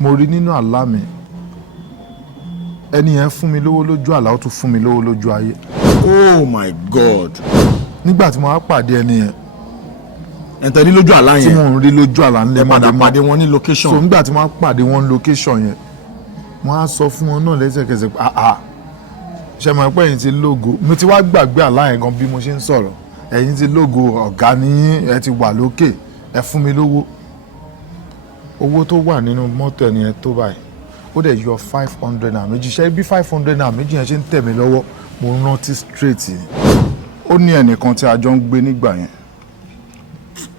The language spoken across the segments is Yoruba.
mo rí nínú àlá mi ẹni yẹn fún mi lówó lójú àlá ó tún fún mi lówó lójú ayé. Oh my God. nígbà tí mo wá pàdé ẹni yẹn ẹ̀ntẹ́ rí lójú àlá yẹn tí mo ń rí lójú àlá ńlẹ̀ padà pàdé wọn ní location. so nígbà tí mo wá pàdé wọn ní location yẹn wọ́n á sọ fún wọn náà lẹ́sẹ̀kẹsẹ̀ pé ṣe mọ̀ pé ẹ̀yin ti lógo mo ti wá gbàgbé àlá yẹn gan bí mo ṣe ń sọ̀rọ̀ ẹ̀yin ti lógo ọ̀gá ní ẹ ti wà lókè ẹ fún mi lówó owó tó wà nínú mọ́tò ẹni yẹn tó báyìí ó dẹ̀ yọ 500 naira méjì ṣe bí 500 naira méjì yẹn ṣe ń tẹ̀ mí lọ́wọ́ mo rántí straight ni. ó ní ẹnìkan tí a jọ ń gbé nígbà yẹn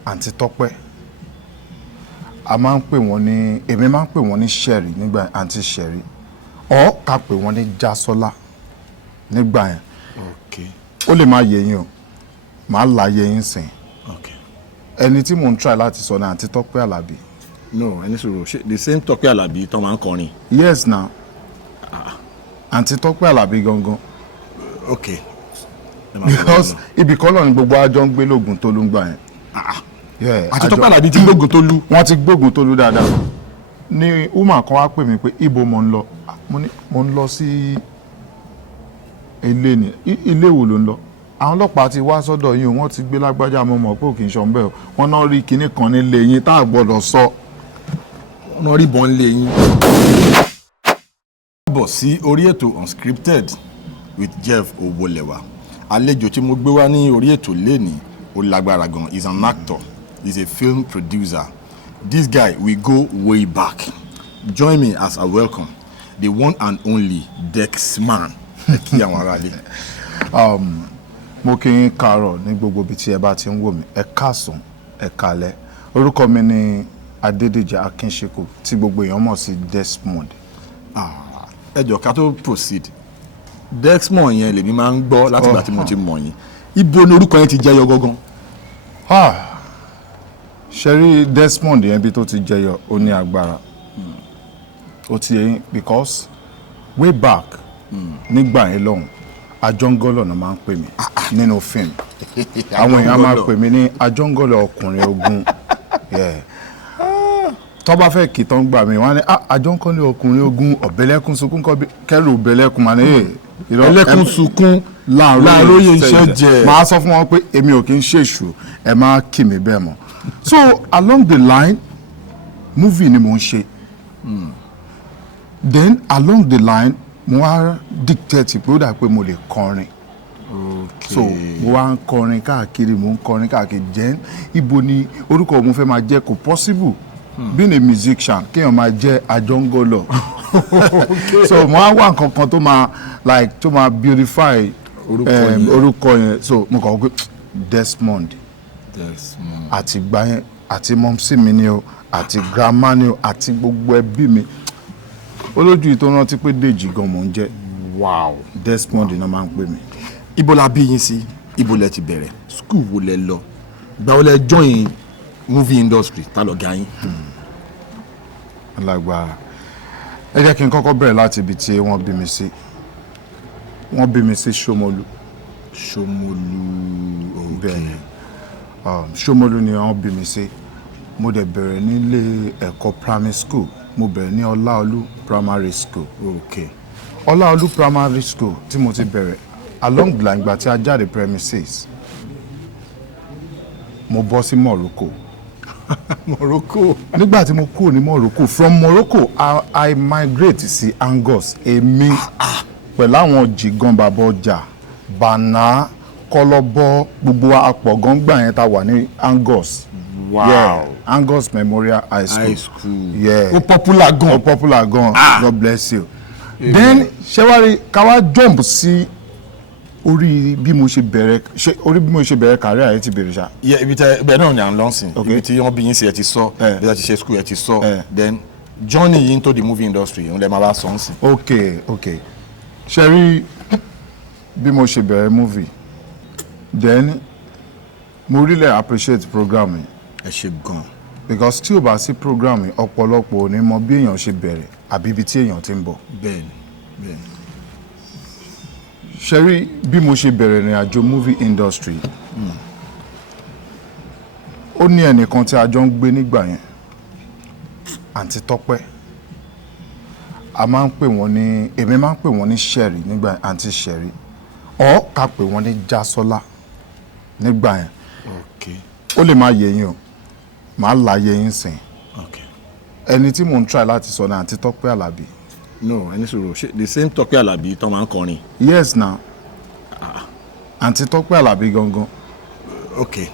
àǹtí Tọ́pẹ́ a máa ń pè wọ́n ní èmi máa ń pè wọ́n ní Sherry nígbà yẹn àǹtí Sherry ọ̀ ká pè wọ́n ní Jásọ́lá nígbà yẹn. ó lè máa yẹ yín o màá là yẹ yín sìn ẹni tí mò ń try láti sọ ní àǹtí Tọ́pẹ́ Àlàbí. No, ẹni sọ̀rọ̀ the same Tọ́pẹ́ Àlàbí tó máa ń kọrin. Yes na àǹtí Tọ́pẹ́ Àlàbí gangan. Okay. Because ibì kan náà ni gbogbo àjọ ń gbé lóògùn tó ló ń gbà yẹn. àti Tọ́pẹ́ Àlàbí ti gbógun tó lú. wọ́n ti gbógun tó lú dáadáa. ní woman kan wá pè mí pé ibo mo ń lọ mo ń lọ sí ilé ni ilé wo ló ń lọ àwọn ọlọ́pàá ti wá sọ́dọ̀ yín wọ́n ti gbé lágbájá mo mọ̀ pé òkè ń ṣọ̀nbẹ́ o wọ́n náà rí kinní kan nílé yín tá a gbọ́dọ̀ sọ. wọ́n náà rí bọ́n lé yín. bọ̀ sí orí ètò Unscripted with Jeff Owólẹ́wà àlejò tí mo gbé wá ní orí ètò lẹ́ni ó lágbára gan. He's an actor, he's a film producer. This guy we go way back. Join me as I welcome the one and only Desmond. kí àwọn ará lé. mo kí yín káàárọ̀ ní gbogbo ibi tí ẹ bá ti ń wò mí ẹ káàsán ẹ káalẹ́ orúkọ mi ni Adédèjì Akínṣekú tí gbogbo èèyàn mọ̀ sí Desmond. ẹ jọ̀ọ́ ká tó proceed Desmond yẹn lèmi máa ń gbọ́ láti ìgbà tí mo ti mọ̀ yín ibo ni orúkọ yẹn ti jẹyọ gangan. ṣe rí Desmond yẹn bí tó ti jẹyọ ó ní agbára ó ti yẹn because way back nígbà yẹn lọ́hùn Ajọ́ngọ́lọ̀ náà máa ń pè mí nínú fíìmù àwọn èèyàn máa pè mí ní Ajọ́ngọ́lọ̀ ọkùnrin ogun tó bá fẹ́ kì tán gbà mí wọ́n á ní Ajọ́ngọ́lọ̀ ọkùnrin ogun ọ̀bẹ̀lẹ́kùn sunkún kẹ́rù ọ̀bẹ̀lẹ́kùn máa ní ẹlẹ́kùn sunkún láàróyè iṣẹ́ jẹ. máa sọ fún wọn pé èmi ò kí ń ṣèṣù ẹ máa kì mí bẹ́ẹ̀ mọ́ so along the line movie ni mo ń ṣe then along the line mo wá dictate pé ó dà pé mo lè kọrin so mo wá ń kọrin káàkiri mo ń kọrin káàkiri then ibo ni orúkọ mo fẹ́ máa jẹ́ kò possible being a musician kéèyàn máa jẹ́ Ajọ́ngọ́lọ̀ so mo wá wá nǹkan kan tó máa like tó máa beautify orúkọ yẹn so mo kàn wọ́n pé Desmond àti gbà yẹn àti mọ́mísì mi ni o àti grandma ni o àti gbogbo ẹbí mi olójú yìí tó rántí pé Dèjì gan mò ń jẹ́ Desmond náà máa ń pè mí. ibo la bí yín sí ibo lẹ ti bẹ̀rẹ̀ school wo lẹ lọ gbà wo lẹ join movie industry ta lọ ga yín. alágbára ẹ jẹ́ kí n kọ́kọ́ bẹ̀rẹ̀ láti ibi tí wọ́n bí mi sí wọ́n bí mi sí Ṣómólú. Bẹ́ẹ̀ Ṣómólú ni wọ́n bí mi sí mo dẹ̀ bẹ̀rẹ̀ nílé ẹ̀kọ́ primary school mo bẹ̀rẹ̀ ní Ọláolú primary school. Ọláolú primary school tí mo ti bẹ̀rẹ̀ along the line ìgbà tí a jáde premises mo bọ́ sí Morocco. nígbà tí mo kúrò ní Morocco from Morocco I migrate sí Angos èmi pẹ̀lú àwọn jìgan bàbá ọjà Bàná Kọ́lọ́bọ́ gbogbo àpọ̀gán gbà yẹn ta wà ní Angos. Angos Memorial High School. ó popular gan. God bless you. then ṣẹ́wárí káwá jump sí orí bí mo ṣe bẹ̀rẹ̀ career ayé ti bẹ̀rẹ̀ ṣá. ibi tẹ bẹ́ẹ̀ náà ni à ń lọ sìn ibi tí wọ́n bí yín sí ẹ ti sọ bí ẹ ti ṣe school ẹ ti sọ then journey into the movie industry ń lè máa bá sọ ń sìn. okay ṣe rí bí mo ṣe bẹ̀rẹ̀ movie then mo really appreciate program yìí. ẹ ṣe gan. because tí o bá sí program yìí ọ̀pọ̀lọpọ̀ ò ní mọ bí èèyàn ṣe bẹ̀rẹ̀ àbí ibi tí èèyàn ti ń bọ̀. bẹ́ẹ̀ni. ṣe rí bí mo ṣe bẹ̀rẹ̀ ìrìn àjò movie industry ó ní ẹnìkan tí a jọ ń gbé nígbà yẹn àǹtí Tọ́pẹ́ a máa ń pè wọ́n ní èmi máa ń pè wọ́n ní Sherry nígbà àǹtí Sherry ọ̀ ká pè wọ́n ní Jásọ́lá nígbà yẹn ó lè máa yẹ yín o màá láyé yín sìn ẹni tí mò ń try láti sọ ní àǹtí Tọ́pẹ́ Àlàbí. No, ẹni sọ̀rọ̀ ṣe the same Tọ́pẹ́ Àlàbí tó máa ń kọrin. Yes na àǹtí Tọ́pẹ́ Àlàbí gangan. Okay.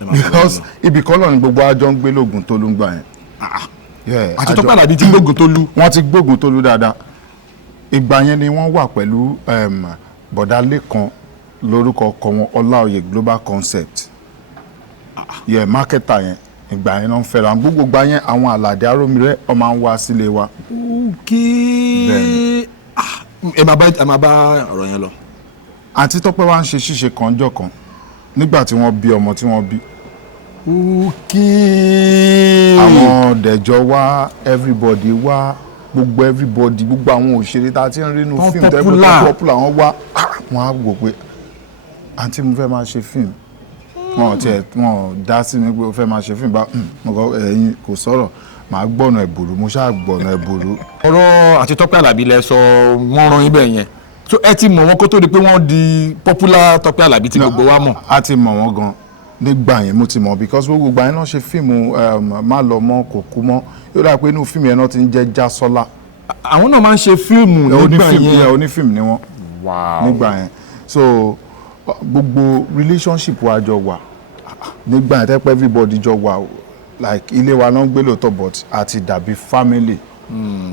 Because ibì kan náà ni gbogbo àjọ ń gbé lóògùn tó ló ń gbà yẹn. àti Tọ́pẹ́ Àlàbí ti gbógun tó lú. wọ́n ti gbógun tó lú dáadáa ìgbà yẹn ni wọ́n wà pẹ̀lú bọ̀dá Lékan lórúkọ ọkọ wọn Ọláoyè Global Concept marketer yẹn ìgbà yẹn náà ń fẹ́ràn gbogbo gbà yẹn àwọn Àlàdé Arómiré ó máa ń wá sílé wa. ẹ máa bá ọ̀rọ̀ yẹn lọ. àǹtí Tọ́pẹ́ wá ń ṣe ṣíṣe kanjọ́ kan nígbà tí wọ́n bí ọmọ tí wọ́n bí. àwọn dẹ̀jọ́ wá everybody wá gbogbo àwọn òṣèré tá a ti ń rí inú fíìmù tẹ́gbẹ́ popular wọn wá wọn á wò pé àǹtí mo fẹ́ máa ṣe fíìmù wọn dá sí mi pé o fẹ́ máa ṣe fíìmù bá ẹ̀yin kò sọ̀rọ̀ màá gbọ̀nà ẹ̀bùrú mo ṣáà gbọ̀nà ẹ̀bùrú. ọ̀rọ̀ àti Tọ́pẹ́ Àlàbí lẹ sọ wọ́n ran ibẹ̀ yẹn so ẹ ti mọ̀ wọ́n kó tó di pé wọ́n di popular Tọ́pẹ́ Àlàbí tí gbogbo wa mọ̀. a ti mọ̀ wọ́n gan nígbà yẹn mo ti mọ̀ because gbogbo gbà yẹn náà ṣe fíìmù má lọ mọ́ kò kú mọ́ yóò dà pé inú fíìmù yẹn náà ti ń jẹ́ Jásọ́lá. àwọn náà máa ń ṣe fíìmù nígbà yẹn. onífíìmù ni wọ́n nígbà yẹn so gbogbo relationship wa jọ wà nígbà yẹn tẹ́pẹ́ everybody jọ wà like ilé wa náà ń gbé lóòótọ́ but àti dàbí family.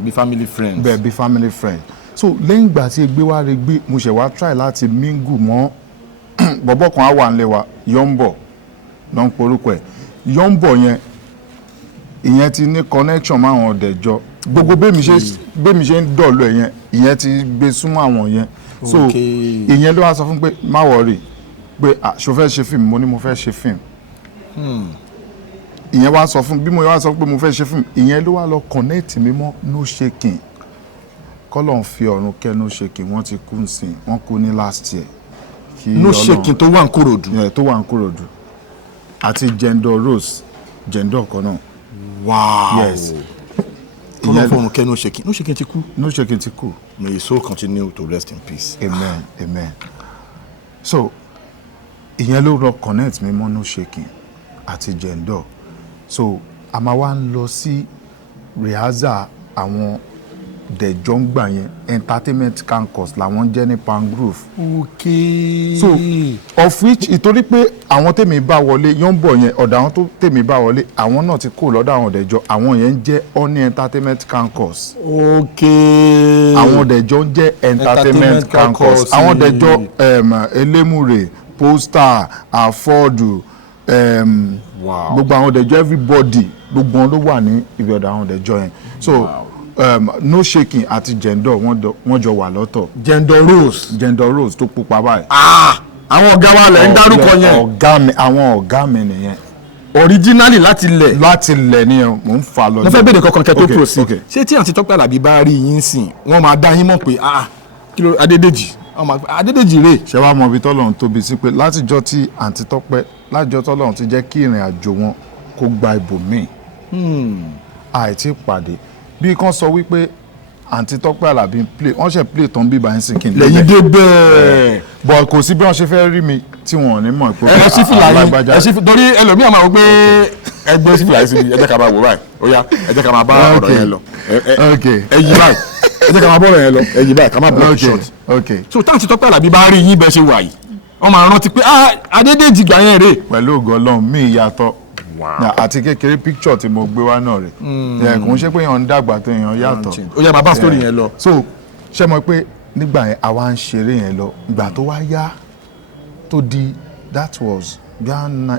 bí family friends. bẹ́ẹ̀ bí family friends so lẹ́yìn ìgbà tí Ẹgbẹ́ wa rẹ gbé mo ṣẹ̀ wá try láti mingle mọ́ bọ̀bọ̀ kan á wà nílé wa Yọ́ǹbọ̀ náà ń porúkọ ẹ̀ Yọ́ǹbọ̀ yẹn ìyẹn ti ní connection mọ́ àwọn ọ̀dẹ̀jọ́ gbogbo bẹ́ẹ̀mi ṣe ń dọ̀lú ẹ̀ yẹn ìyẹn ti gbé súnmọ́ àwọn yẹn so ìyẹn ló wá sọ fún pé má wọ̀rì pé ṣo fẹ́ ṣe fíìmù mo ní mo fẹ́ ṣe fíìmù ìyẹn wá sọ fún bí mo wá sọ pé mo fẹ́ ṣe fíìmù ìyẹn ló wá lọ connect mi mọ́ No Shaking kọ́lọ̀ ń fi ọ̀run kẹ́ No Shaking wọ́n ti kú nsìn wọ́n kú ní last year. No Shaking tó wà ń Kòròdú. tó wà ń Kòròdú àti Jendor Rose Jendor kan náà. Wow. Yes. kọ́lọ̀ fọ̀run kẹ́ No Shaking. No Shaking ti kú. No Shaking ti kú. May his soul continue to rest in peace. Amen. Amen. So ìyẹn ló lọ connect mi mọ́ No Shaking àti Jendor so a máa wá ń lọ sí rehearsal àwọn dẹ̀jọ́ ń gbà yẹn entertainment campus làwọn jẹ́ ní Palm Grove. So of which ìtorí pé àwọn tèmi bá wọlé Yọ́ǹbọ̀ yẹn ọ̀dọ̀ àwọn tó tèmi bá wọlé àwọn náà ti kó lọ́dọ̀ àwọn dẹ̀jọ́ àwọn yẹn ń jẹ́ Honey entertainment campus. àwọn dẹ̀jọ́ ń jẹ́ entertainment campus àwọn dẹ̀jọ́ Elémùrè Poster Afọ́ọ̀dù gbogbo àwọn dẹ̀jọ́ everybody gbogbo wọn ló wà ní ibi ọ̀dọ̀ àwọn dẹ̀jọ́ yẹn so No Shaking àti Jendor wọ́n jọ wà lọ́tọ̀. Jendor Rose tó pupa báyìí. àwọn ọ̀gá wa lẹ̀ ń dárúkọ yẹn. àwọn ọ̀gá mi nìyẹn. originally láti lẹ̀ nìyẹn mò ń fa lọ. mo fẹ́ bèrè kankan kẹ́ tó proceed. ṣé tí àǹtí Tọ́pẹ́ Àlàbí bá rí yín sìn wọ́n máa dá yín mọ̀ pé kí ló Adédèjì rè. ṣé wàá mọ ibi tọ́lọ́run tóbi sí pé látijọ́ tí àǹtí Tọ́pẹ́ látijọ́ tọ́lọ́run ti jẹ́ kí ìrìn àjò wọn kó gba ibòmíì àìtí pàdé bí kan sọ wípé àǹtí Tọ́pẹ́ Àlàbí play wọ́n ṣe play tán bíbá yín sí kí n lẹ́yìn dé bẹ́ẹ̀. bọ̀ kò sí bí wọ́n ṣe fẹ́ rí mi tí wọ́n ò ní mọ̀ pé ẹ sí fìlà yín torí ẹlòmíà máa wọ pé ẹgbẹ́ sí fìlà yín sí ẹ jẹ́ ká máa wò báyìí ó yá ẹ jẹ́ ká máa bá ọ̀rọ̀ yẹn lọ ẹ yí báyìí ẹ jẹ́ ká máa bá ọ̀rọ̀ yẹn lọ ẹ yí báyìí ká máa block short. so táǹtí Tọ́pẹ́ Àlàbí bá rí yín bẹ́ẹ̀ ṣe wà yìí wọ́n máa rántí pé Adédèjì gbà yẹn rè. pẹ̀lú ògo Ọlọ́run mi ìyàtọ̀ àti kékeré picture tí mo gbé wá náà rè kò ń ṣe pé èèyàn ń dàgbà tó èèyàn yàtọ̀. ó yá máa bá story yẹn lọ. so ṣe mọ̀ pé nígbà yẹn àwa ń ṣeré yẹn lọ ìgbà tó wá yá tó di that was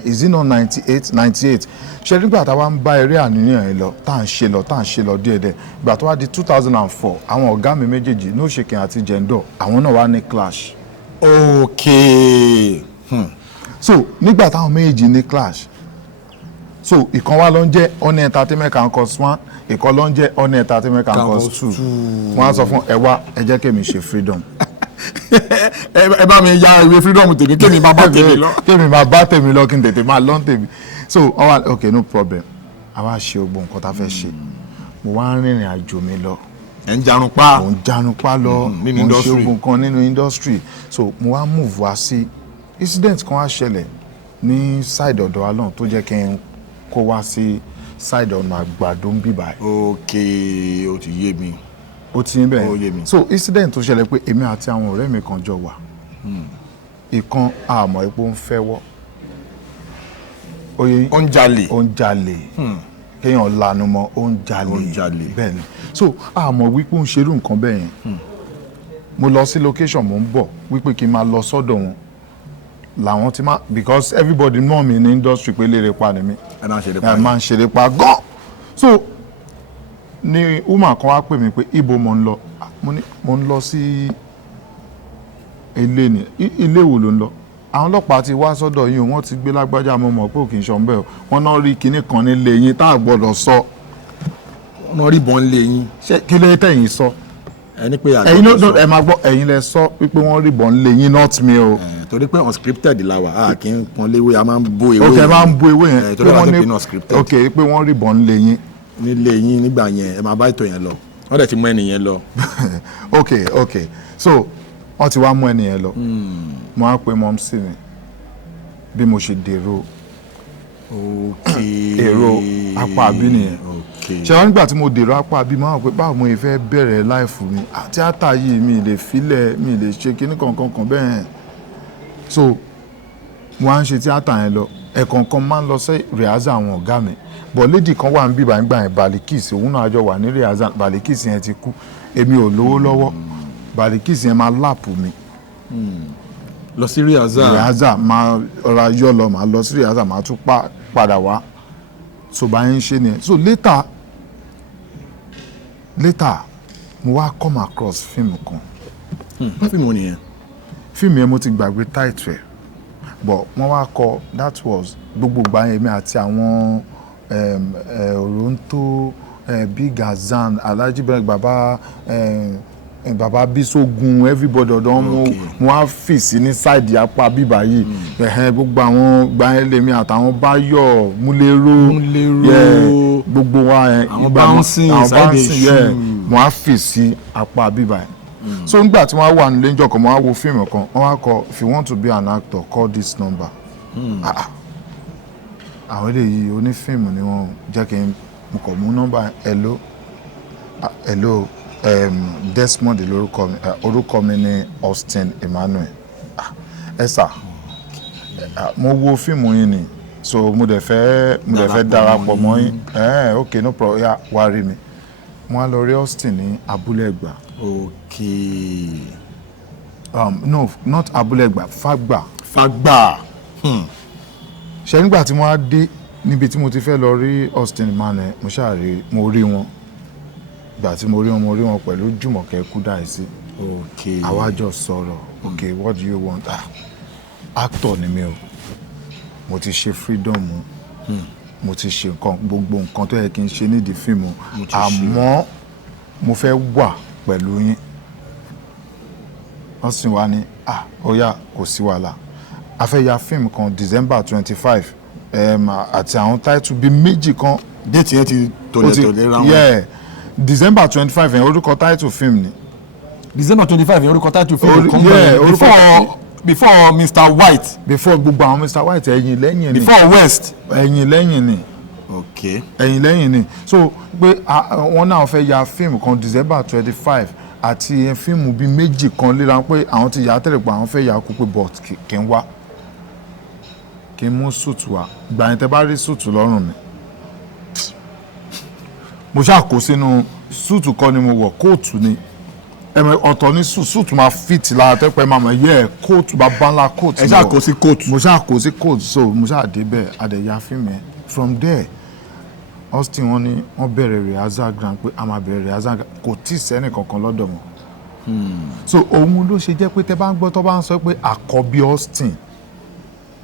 is it not 98 ṣe nígbà táwa ń bá eré àníyàn yẹn lọ tá à ń ṣe lọ díẹ̀díẹ̀ ìgbà tó wá di 2004 àwọn ọ̀gá mi méjèèjì No Shaking àti Jendor àwọn náà wá ní clash. so nígbà táwọn méjèèjì ní clash so ìkan wá ló ń jẹ́ Honey entertainment campus 1 ìkan ló ń jẹ́ Honey entertainment campus 2 wọ́n á sọ fún ẹ wá ẹ jẹ́ kémi ṣe freedom. ẹ bá mi ya ìwé freedom tèmi kémi máa bá tèmi lọ. kémi máa bá tèmi lọ kí n tètè máa lọ́n tèmi so ok no problem àwa ṣe gbogbo nǹkan tá a fẹ́ ṣe mo wá ń rìnrìn àjò mi lọ ẹ̀ ń jarun pa. mo ń jarun pa lọ mo nínú ń ṣe industry. ogun kan nínú industry so mo wá move wá sí incident kan wá ṣẹlẹ̀ ní side ọ̀dọ̀ wa náà tó jẹ́ kí n kó wá sí side ọ̀nà àgbàdo ń bì báyìí. ok ó ti yé mi. ó ti ń bẹ̀ Ó yé mi. so incident tó ṣẹlẹ̀ pé èmi àti àwọn ọ̀rẹ́ mi kan jọ wà ìkan àmọ́ epo ń fẹ́ wọ́ oye ó ń jalè. ó ń jalè kéèyàn lanu mọ́ ó ń jalè Ó ń jalè. bẹ́ẹ̀ ni so àmọ́ wípé ó ń ṣerú nǹkan bẹ́ẹ̀ yẹn mo lọ sí location mo ń bọ̀ wípé kí n máa lọ sọ́dọ̀ wọn làwọn ti máa because everybody know mi ní industry pé léèrè pa ni mi ẹ máa ń ṣeré ẹ pa. máa ń ṣeré pa gan so ni woman kan wá pè mí pé ibo mo ń lọ mo ní mo ń lọ sí ilé ni ilé wo ló ń lọ àwọn ọlọ́pàá ti wá sọ́dọ̀ yín o wọ́n ti gbé lágbájá mo mọ̀ pé ò kì í ṣan bẹ́ẹ̀ o wọ́n náà rí kinní kan nílé yín tá a gbọ́dọ̀ sọ ọ̀nà rí bọ́n lé yín. ṣé kí ló tẹ̀yìn sọ ẹni pé ẹ̀yin náà ẹ máa gbọ́ ẹ̀yin lẹ sọ wípé wọ́n rí bọ̀ nílé yín not me o torí pé unscripted la wà á kì í pọn léwé a máa ń bó ewé. ok ẹ máa ń bu ewé yẹn torí wọ́n ti pinnu unscripted. ok pé wọ́n rí bọ̀ nílé yín nílé yín nígbà yẹn ẹ máa bá ètò yẹn lọ wọ́n dẹ̀ ti mú ẹni yẹn lọ. ok so wọ́n ti wá mú ẹni yẹn lọ mo á pe mom sí mi bí mo ṣe dèrò èrò apá àbí nìyẹn ṣe wọn nígbà tí mo dèrò apá àbí máa wọ pé báwo mo fẹ́ bẹ̀rẹ̀ láìfù mi tíátà yìí mi lè filẹ̀ mi lè ṣe kíní kankan bẹ́ẹ̀ so wọ́n á ń ṣe tíátà yẹn lọ ẹ̀kọ̀ọ̀kan máa ń lọ sí rìhásà àwọn ọ̀gá mi bọ̀ lédì kan wà ń bíbá ń gbà yẹn Balikis òun náà jọ wà ní rìhásà Balikis yẹn ti kú èmi ò lówó lọ́wọ́ Balikis yẹn máa láàpù mi lọ sí rìhásà máa ra yọ lọ máa lọ sí rìhásà máa tún padà wá so báyìí ń ṣe nìyẹn so later mo wá come across fíìmù kan fíìmù nìyẹn fíìmù yẹn mo ti gbàgbé title ẹ̀ but wọ́n wá kọ that was gbogbo ìgbà yẹn mi àti àwọn Oronto Big Azan Alhaji Bẹ́ẹ̀ bàbá Bísógun everybody ọ̀dọ́ mo wá fìsí ní sáìdì apá bíbá yìí gbogbo àwọn gbàyẹlẹmí àtàwọn Báyọ̀ Múlẹ́rọ̀ gbogbo wa àwọn bouncing mo wá fìsí apá bíbá yìí so nígbà tí wọ́n wà nílé ìjọ kan mo wá wo fíìmù kan wọ́n wá kọ if you want to be an actor call this number àwọn eléyìí onífíìmù ni wọ́n jẹ́ kí n kọ̀ mú nọ́mbà hello Desmond lórúkọ mi orúkọ mi ni Austin Emmanuel ẹ sà mo wo fíìmù yín ni so mo dẹ̀ fẹ́ darapọ̀ mọ́ yín ok no problem ya wá rí mi mo wá lọ rí Austin ní Abúlé Ẹ̀gbá no not Abúlé Ẹ̀gbá Fágbà ṣe nígbà tí mo á dé níbi tí mo ti fẹ́ lọ rí Austin Emmanuel mo rí wọn ìgbà tí mo rí wọn pẹ̀lú Jùmọ̀kẹ́ Kúdáìsí àwa jọ sọ̀rọ̀ ok what do you want actor ni mi o mo ti ṣe freedom mo ti ṣe gbogbo nǹkan tó yẹ kí n ṣe nídìí fíìmù àmọ́ mo fẹ́ wà pẹ̀lú yín wọ́n sì wá ní ó yá kò sí wàhálà a fẹ́ ya fíìmù kan December 25 àti àwọn táìtù bíi méjì kan déètì yẹn ti tòlẹ̀ ra wọn. December 25 yẹn orúkọ táìtù fíìmù ni. December 25 yẹn orúkọ táìtù fíìmù kan bẹ̀rẹ̀ before Mr. White. Before gbogbo àwọn Mr. White ẹ̀yìn lẹ́yìn ni. Before West. ẹ̀yìn lẹ́yìn ni. ok ẹ̀yìn lẹ́yìn ni so pé wọ́n náà fẹ́ ya fíìmù kan December 25 àti fíìmù bíi méjì kan léra pé àwọn ti yà á tẹ̀lé pa àwọn fẹ́ yà á kú pé but kì ń wá kí n mú sùtù wá gbà yẹn tẹ́ bá rí sùtù lọ́rùn mi mo ṣáà kó sínú sùtù kan ni mo wọ̀ kóòtù ni ọ̀tọ̀ ní sùtù máa fit lára tẹ́pẹ́ máa mọ̀ kóòtù bàbá ńlá kóòtù ẹ ṣáà kó sí kóòtù mo ṣáà kó sí kóòtù so mo ṣáà débẹ̀ adẹ̀yà fíìmù yẹn from there Austin wọ́n ní wọ́n bẹ̀rẹ̀ rehearsal ground pé a máa bẹ̀rẹ̀ rehearsal ground kò tí ì sẹ́nì kankan lọ́dọ̀ mọ́ so òun ló ṣe jẹ́ pé tẹ́ bá ń gbọ́ tó bá ń sọ pé àkọ́bí Austin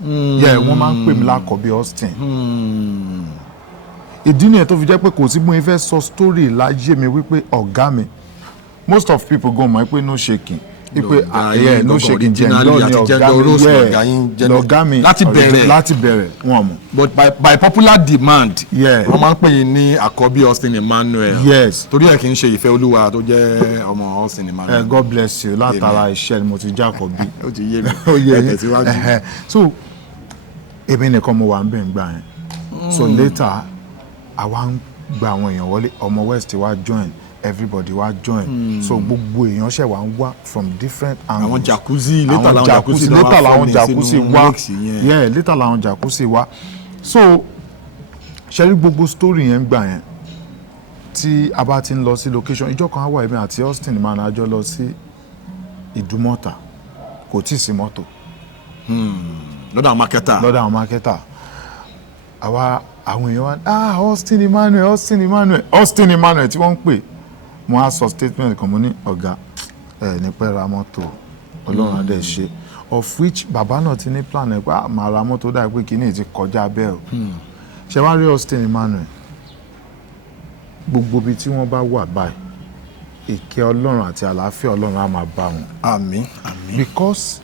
wọ́n máa ń pè mí lákọ̀bí Austin ìdí nìyẹn tó fi jẹ́ pé kò sí bí mo fẹ́ sọ story láyé mi wípé ọ̀gá mi most of people go mọ̀ pé no shaking ipe ló ṣe kí n jẹ ǹjọ́ ni ọ̀gá mi láti bẹ̀rẹ̀ wọn mọ̀. but by popular demand wọ́n máa ń pè yín ní àkọ́bí Austin Emmanuel torí ẹ̀ kì í ṣe ìfẹ́ olúwa tó jẹ́ ọmọ Austin Emmanuel. God bless you látara iṣẹ́ ni mo ti jẹ́ àkọ́bí. ó ti yé mi ó yé tẹ̀síwájú. so èmi nìkan mo wà ń bẹ̀ ń gbà yẹn so later àwa ń gba àwọn èèyàn wọlé ọmọ West wa join everybody wa join so gbogbo èèyàn ṣẹ̀ wá ń wá from different angles. àwọn jacuzzi later làwọn jacuzzi wá later làwọn jacuzzi wá so ṣẹ́rí gbogbo story yẹn ń gbà yẹn tí a bá ti ń lọ sí location ìjọ kan á wà èmi àti Austin máa nájọ lọ sí Ìdúmọ̀tà kò tí ì sí mọ́tò. lọ́dọ̀ àwọn mákẹ́tà àwọn èèyàn wá Austin Emmanuel tí wọ́n ń pè mo á sọ statement kan mo ní ọ̀gá ní pẹ́ ra mọ́tò Ọlọ́run adé ṣe of which bàbá náà ti ní plan ẹ̀ pé màá ra mọ́tò dáa pé kíní ti kọjá bẹ́ẹ̀ o ṣe wá rí Austin Emmanuel gbogbo ibi tí wọ́n bá wà báyìí ìkẹ́ Ọlọ́run àti àlàáfíà Ọlọ́run á máa bá wọn. àmín. because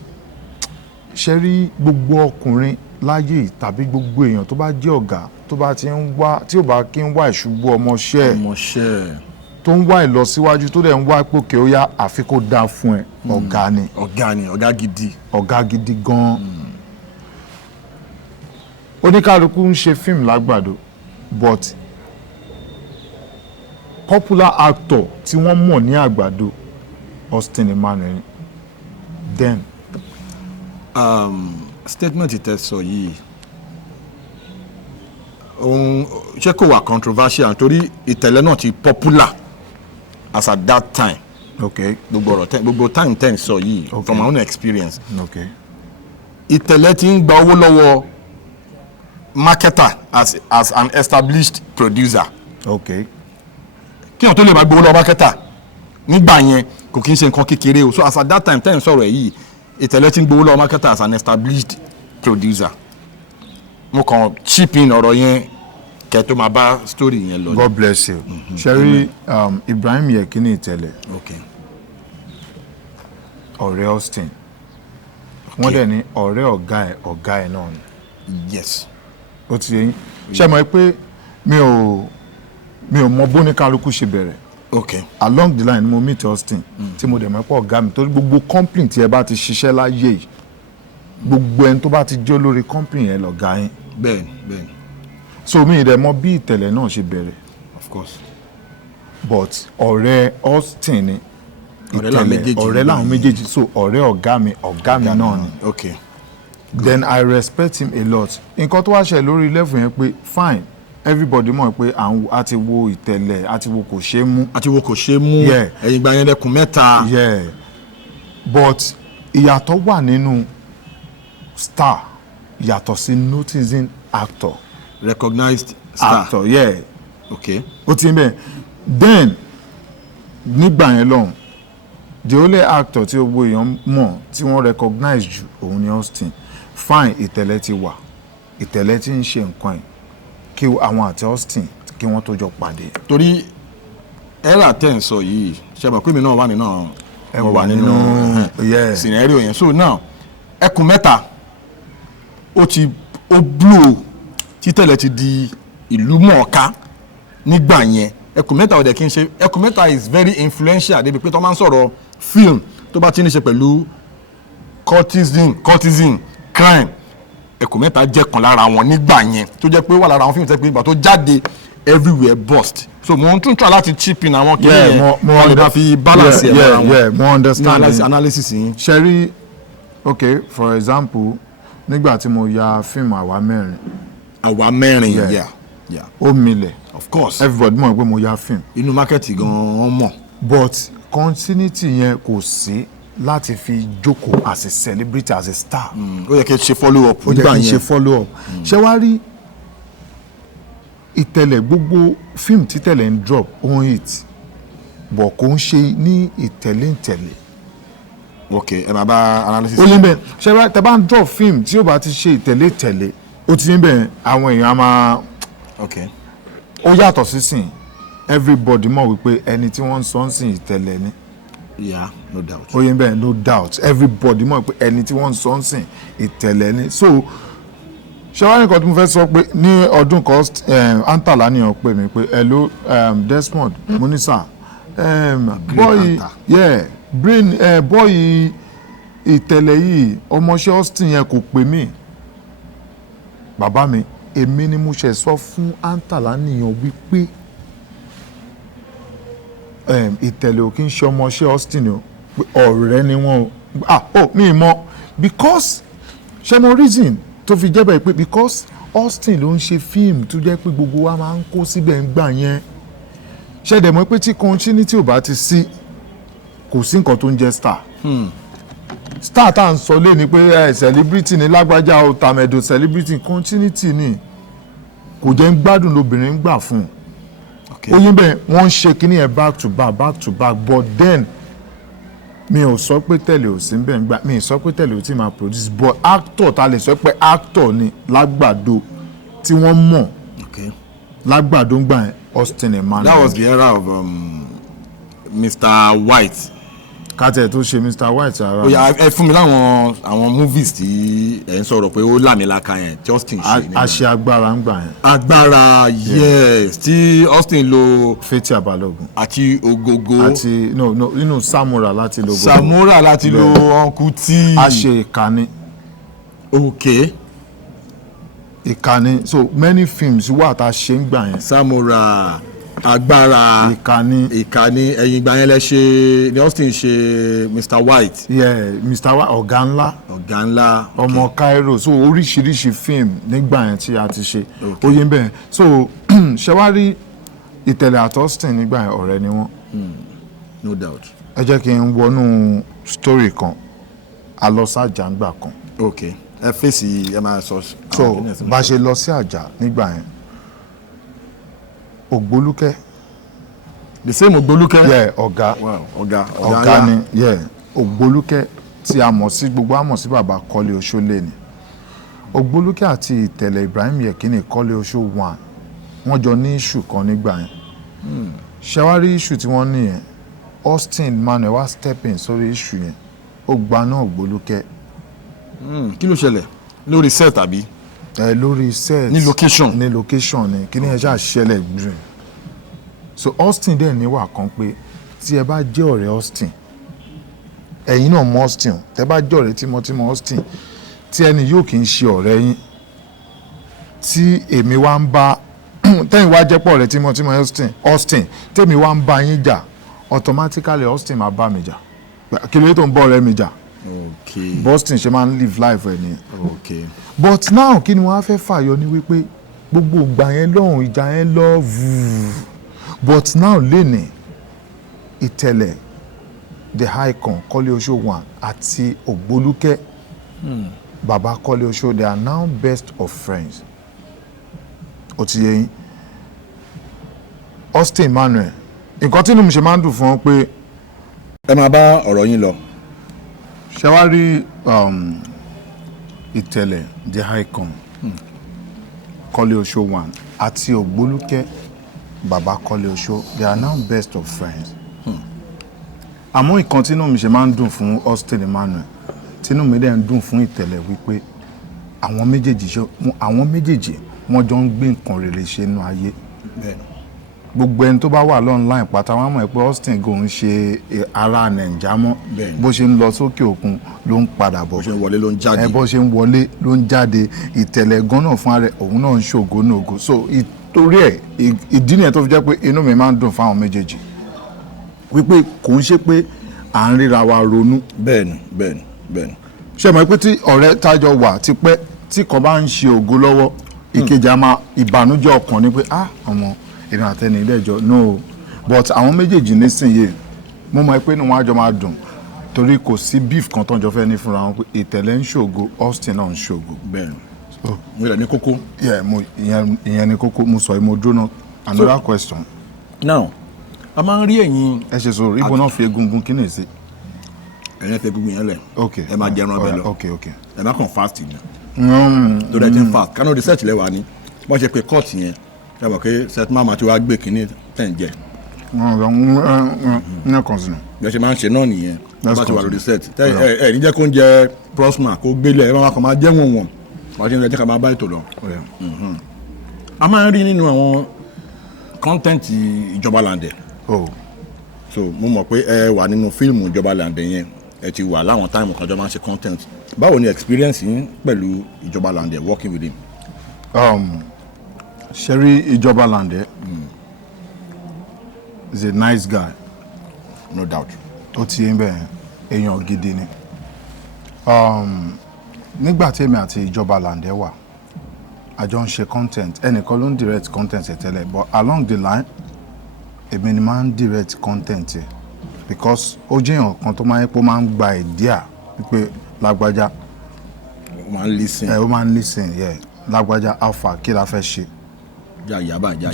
ṣe rí gbogbo ọkùnrin láyé tàbí gbogbo èèyàn tó bá jẹ́ ọ̀gá tó bá ti ń wá tí ò bá kí ń wá ìṣubú ọmọọṣẹ́ tó ń wá ìlọsíwájú tó dẹ̀ ń wá pòkè ó yá àfi kó dáa fún ẹ ọ̀gá ni ọ̀gá gidi gan-an. oníkálukú ń ṣe fíìmù lágbàdo but popular actor tí wọ́n mọ̀ ní àgbàdo Austin Emmanuel then. Statement tẹ́ sọ yìí ṣé kò wà controversial torí Ìtẹ̀lẹ̀ náà ti popular as at that time. gbogbo time ten sọ yìí from my own experience. Ìtẹ̀lẹ̀ ti ń gba owó lọ́wọ́ marketer as an established producer. kí wọ́n tó lè máa gbowó lọ́wọ́ marketer nígbà yẹn kò kí ń ṣe nǹkan kékeré o so as at that time ten sọ̀rọ̀ yìí Ìtẹ̀lẹ̀ ti ń gbowó lọ́wọ́ marketer as an established producer. mo kàn chip in ọ̀rọ̀ yẹn kẹ́ tó máa bá story yẹn lọ. God bless you. Sherry Ibrahim Yekini Itele. ọ̀rẹ́ Austin. wọ́n dẹ̀ ní ọ̀rẹ́ ọ̀gá ẹ̀ náà ni. yes. ó ti yẹn ṣe mọ̀ pé mi ò mọ bóníkálukú ṣe bẹ̀rẹ̀. along the line mo meet Austin tí mo dẹ̀ mọ̀ pé ọ̀gá mi torí gbogbo company tí ẹ bá ti ṣiṣẹ́ láyé yìí gbogbo ẹni tó bá ti jẹ́ olórí company yẹn lọ̀gá yín. bẹ́ẹ̀ni. so mi ìdẹ̀ mọ̀ bí Ìtẹ̀lẹ̀ náà ṣe bẹ̀rẹ̀. of course. but ọ̀rẹ́ Austin ni Ìtẹ̀lẹ̀ ọ̀rẹ́ làwọn méjèèjì so ọ̀rẹ́ ọ̀gá mi náà ni. then I respect him a lot. nǹkan tó wá ṣe lórí level yẹn pé fine everybody mọ̀ pé a ti wo Ìtẹ̀lẹ̀ a ti wo kò ṣeé mú. ẹ̀yìn ìgbà yẹn lẹ́kùn mẹ́ta. but ìyàtọ̀ wà nínú star yàtọ̀ sí noticing actor. recognized star. actor ó ti ń bẹ̀ then nígbà yẹn lọ́hùn the only actor tí gbogbo èèyàn mọ̀ tí wọ́n recognize jù òun ni Austin fine Ìtẹ̀lẹ̀ ti wà Ìtẹ̀lẹ̀ ti ń ṣe nǹkan ẹ̀ kí àwọn àti Austin kí wọ́n tó jọ pàdé. torí ẹ̀rà tẹ̀ ń sọ yìí ṣẹ̀bọ̀ pé mi náà wà nínú scenario yẹn so now ẹkùn mẹ́ta ó blow títẹ̀lẹ̀ ti di ìlú mọ̀ọ́ká nígbà yẹn ẹkùn mẹ́ta ọ̀dẹ̀ kí n ṣe ẹkùn mẹ́ta is very influential débi pé tó máa ń sọ̀rọ̀ film tó bá ti ní ṣe pẹ̀lú cultism crime ẹkùn mẹ́ta jẹ́ kan lára wọn nígbà yẹn tó jẹ́ pé wà lára àwọn fíìmù tẹ́ pé ìgbà tó jáde everywhere burst so mo ń tún try láti chip in àwọn kìnìún yẹn wọ́n lè bá fi balance ẹ̀ lára wọn mo understand analysis yín. Sherry okay for example nígbà tí mo ya fíìmù àwa mẹ́rin ó milẹ̀ of course everybody mọ̀ pé mo ya fíìmù inú market gan-an mọ̀ but continuity yẹn kò sí láti fi jókòó as a celebrity as a star. ó yẹ kí n ṣe follow up. ṣé wàá rí Ìtẹ̀lẹ̀ gbogbo fíìmù títẹ̀lẹ̀ ń drop on it but kò ń ṣe ní ìtẹ̀lé. ẹ máa bá analysis. ó ní bẹ́ẹ̀ ṣé wàá tẹ bá ń drop fíìmù tí ó bá ti ṣe ìtẹ̀lé ó ti ní bẹ́ẹ̀ àwọn èèyàn á máa. ó yàtọ̀ sísìn everybody mọ̀ wípé ẹni tí wọ́n ń sọ ń sìn Ìtẹ̀lẹ̀ ni yeah, no doubt. ó yẹ bẹ́ẹ̀ no doubt everybody mọ̀ pé ẹni tí wọ́n ń sọ ń sìn Ìtẹ̀lẹ̀ ni so ṣọwọ́n nǹkan tí mo fẹ́ sọ pé ní ọdún kan antala ni wọ́n pè mí pé hello Desmond monisa boy yeah brain boy Ìtẹ̀lẹ̀ yìí ọmọọṣẹ́ Austin yẹn kò pè mí bàbá mi èmi ni mo ṣe sọ fún antala nìyẹn wípé Ìtẹ̀lẹ̀ ò kí ń ṣe ọmọọṣẹ́ Austin o pé ọ̀rẹ́ ni wọ́n o mi mọ̀ because ṣe mo reason tó fi jẹ́ bẹ́ẹ̀ pé because Austin ló ń ṣe fíìmù tó jẹ́ pé gbogbo wa máa ń kó síbẹ̀ ń gbà yẹn ṣe dẹ̀ mọ̀ pé tí continuity ò bá ti sí kò sí nǹkan tó ń jẹ́ star star tá à ń sọ lé ni pé celebrity ni lágbájá o tàmẹ̀dò celebrity continuity ni kò jẹ́ ń gbádùn lóbìnrin ń gbà fún un oyin bẹ́ẹ̀ wọ́n ń ṣe kíní ẹ̀ back to back but then mi ò sọ pé Tẹ̀lẹ̀ ò sí bẹ́ẹ̀ gbà mi ò sọ pé Tẹ̀lẹ̀ ò tí máa produce but actor ta lè sọ pé actor ni lágbàdo tí wọ́n mọ̀ lágbàdo ń gbà yẹn Austin Emmanuel. That was the era of Mr. White. kátẹ̀ tó ṣe Mr. White ara. Oya ẹ fún mi láwọn àwọn movies tí ẹ ń sọ̀rọ̀ pé ó lámìlaka yẹn tí Austin ṣe. àṣẹ agbára ń gbà yẹn. agbára yes tí Austin lo. Fathia Balogun. àti Ogogo. àti nínú Samura láti lo. Samura láti lo Uncle T. a ṣe ìkànnì. okay. ìkànnì so many films wà tá a ṣe ń gbà yẹn. Samura agbára ìkànnì ẹ̀yìn ìgbà yẹn lẹ ṣe ni Austin ṣe Mr. White. yeah Mr. White ọ̀gá ńlá ọmọ Cairo so oríṣiríṣi fíìmù nígbà yẹn tí a ti ṣe ó yé bẹ́ẹ̀ so ṣẹwárí Ìtẹ̀lẹ̀ àti Austin nígbà yẹn ọ̀rẹ́ ni wọ́n. no doubt. ẹ jẹ́ kí n wọnú story kan a lọ sí Àjà ńgbà kan. ok ẹ fèsì ẹ máa sọ. so bá a ṣe lọ sí Àjà nígbà yẹn Ògbólúkẹ́. the same Ògbólúkẹ́. yeah ọ̀gá ọ̀gá ni yeah Ògbólúkẹ́ tí a mọ̀ sí gbogbo a mọ̀ sí bàbá Kọ́lé Oṣólé ni Ògbólúkẹ́ àti Ìtẹ̀lẹ̀ Ibrahim Yekini Kọ́lé Oṣó one wọ́n jọ ní issue kan nígbà yẹn ṣẹwárí issue tí wọ́n ní yẹn Austin Emmanuel wá step in sórí issue yẹn ó gba náà Ògbólúkẹ́. kí ló ṣẹlẹ̀ lórí set àbí. lórí set ní location ni kí ni ẹ ṣáà ṣẹlẹ̀ green so Austin dẹ̀ níwà kan pé tí ẹ bá jẹ́ ọ̀rẹ́ Austin ẹ̀yin náà mọ̀ Austin tẹ́ bá jẹ́ ọ̀rẹ́ tímọ́tímọ́ Austin tí ẹni yóò kì í ṣe ọ̀rẹ́ yín tí èmi wá ń bá tẹ́yìn wá jẹ́ pọ̀ ọ̀rẹ́ tímọ́tímọ́ Austin tẹ́mi wá ń bá yín jà automatically Austin máa bá mi jà kí ló tó ń bọ́ ọ̀rẹ́ mi jà Boston ṣe máa ń live life ẹ̀ nìyẹn but now kí ni wọ́n á fẹ́ fàyọ ní wípé gbogbo ìgbà yẹn lọ́hùn ìjà yẹn lọ vùú but now lẹ́nìí Ìtẹ̀lẹ̀ the icon Kọ́lé Oṣó one àti Ògbólúkẹ́ bàbá Kọ́lé Oṣó they are now best of friends ó ti yé yín Austin Emmanuel nǹkan tí inú mi ṣe máa ń dùn fún ọ pé ẹ máa bá ọ̀rọ̀ yín lọ. ṣé wàá rí Ìtẹ̀lẹ̀ the icon Kọ́lé Oṣó one àti Ògbólúkẹ́ bàbá Kọ́lé Oṣó they are now best of friends. àmọ́ ìkan tí inú mi ṣe máa ń dùn fún Austin Emmanuel tí inú mi dẹ̀ ń dùn fún Ìtẹ̀lẹ̀ wípé àwọn méjèèjì wọ́n jọ ń gbé nǹkan rere ṣe nínú ayé. gbogbo ẹni tó bá wà online pátá wọn mọ̀ pé Austin kò ń ṣe ara Nàìjà mọ́ bó ṣe ń lọ sókè òkun ló ń padà bọ̀ bó ṣe ń wọlé ló ń jáde bó ṣe ń wọlé ló ń jáde Ìtẹ̀lẹ̀ gan náà fún ara òun náà ń ṣògo ní ògo so torí ẹ̀ ìdí nìyẹn tó fi jẹ́ pé inú mi máa ń dùn fáwọn méjèèjì wípé kò ń ṣe pé à ń ríra wa ronú. bẹ́ẹ̀ni. ṣé mọ̀ pé tí ọ̀rẹ́ tájọ wà tipẹ́ tí kan bá ń ṣe ògo lọ́wọ́ ìkejì àmà ìbànújẹ́ ọkàn ni pé ọmọ ìrìn àtẹni ilé ẹjọ́ no but àwọn méjèèjì nísìnyí mo mọ̀ pé inú wọn àjọ máa dùn torí kò sí beef kan tó ń jọ fẹ́ ní fúnra wọn pé Ìtẹ̀lẹ̀ ń ṣògo Austin náà ń ṣògo. bẹ́ẹ̀ni mo rẹ̀ ní kókó. ìyẹn ni kókó mo sọ mo dúró another question. now a máa ń rí ẹ̀yin. ẹ ṣe sọ̀rọ̀ ibo náà fi egungun kí ni sí. ẹ̀yin fi egungun yẹn lẹ̀. ẹ máa jẹun ọbẹ̀ lọ. ẹ má kàn fast ni. tó dẹ̀ jẹ́ fast kánú research lẹ́wà ni wọ́n ṣe pé court yẹn ẹ mọ̀ pé settlement máa ti wá gbé kínní tẹ̀ ń jẹ ní ọkàn sínú. bí ẹ ṣe máa ń ṣe náà nìyẹn bá ti wà lórí set ẹ ní jẹ́ kó ń jẹ prosma kó gbélé ẹ máa kàn máa jẹ́ wọ̀n wọ́n ṣe ń jẹ́ ká máa bá ètò lọ. a máa ń rí nínú àwọn content ìjọba làǹdẹ̀ so mo mọ̀ pé ẹ wà nínú fíìmù ìjọba làǹdẹ̀ yẹn ẹ ti wà láwọn táìmù kan jọ máa ń ṣe content báwo ni experience yín pẹ̀lú ìjọba làǹdẹ̀ working with him. Sherry ìjọba làǹdẹ̀ is a nice guy. No doubt. Ó ti ń bẹ̀ èèyàn gidi ni. Nígbà tí èmi àti ìjọba làǹdẹ̀ wà a jọ ń ṣe content ẹnìkan ló ń direct content ẹ̀ tẹ́lẹ̀ but along the line èmi ni máa ń direct content ẹ̀ because ó jẹ́ èèyàn kan tó máa ń pọ́ máa ń gba idea wípé lágbájá ó máa ń listen. ó máa ń listen lágbájá alpha kí la fẹ́ ṣe jáyà báyìí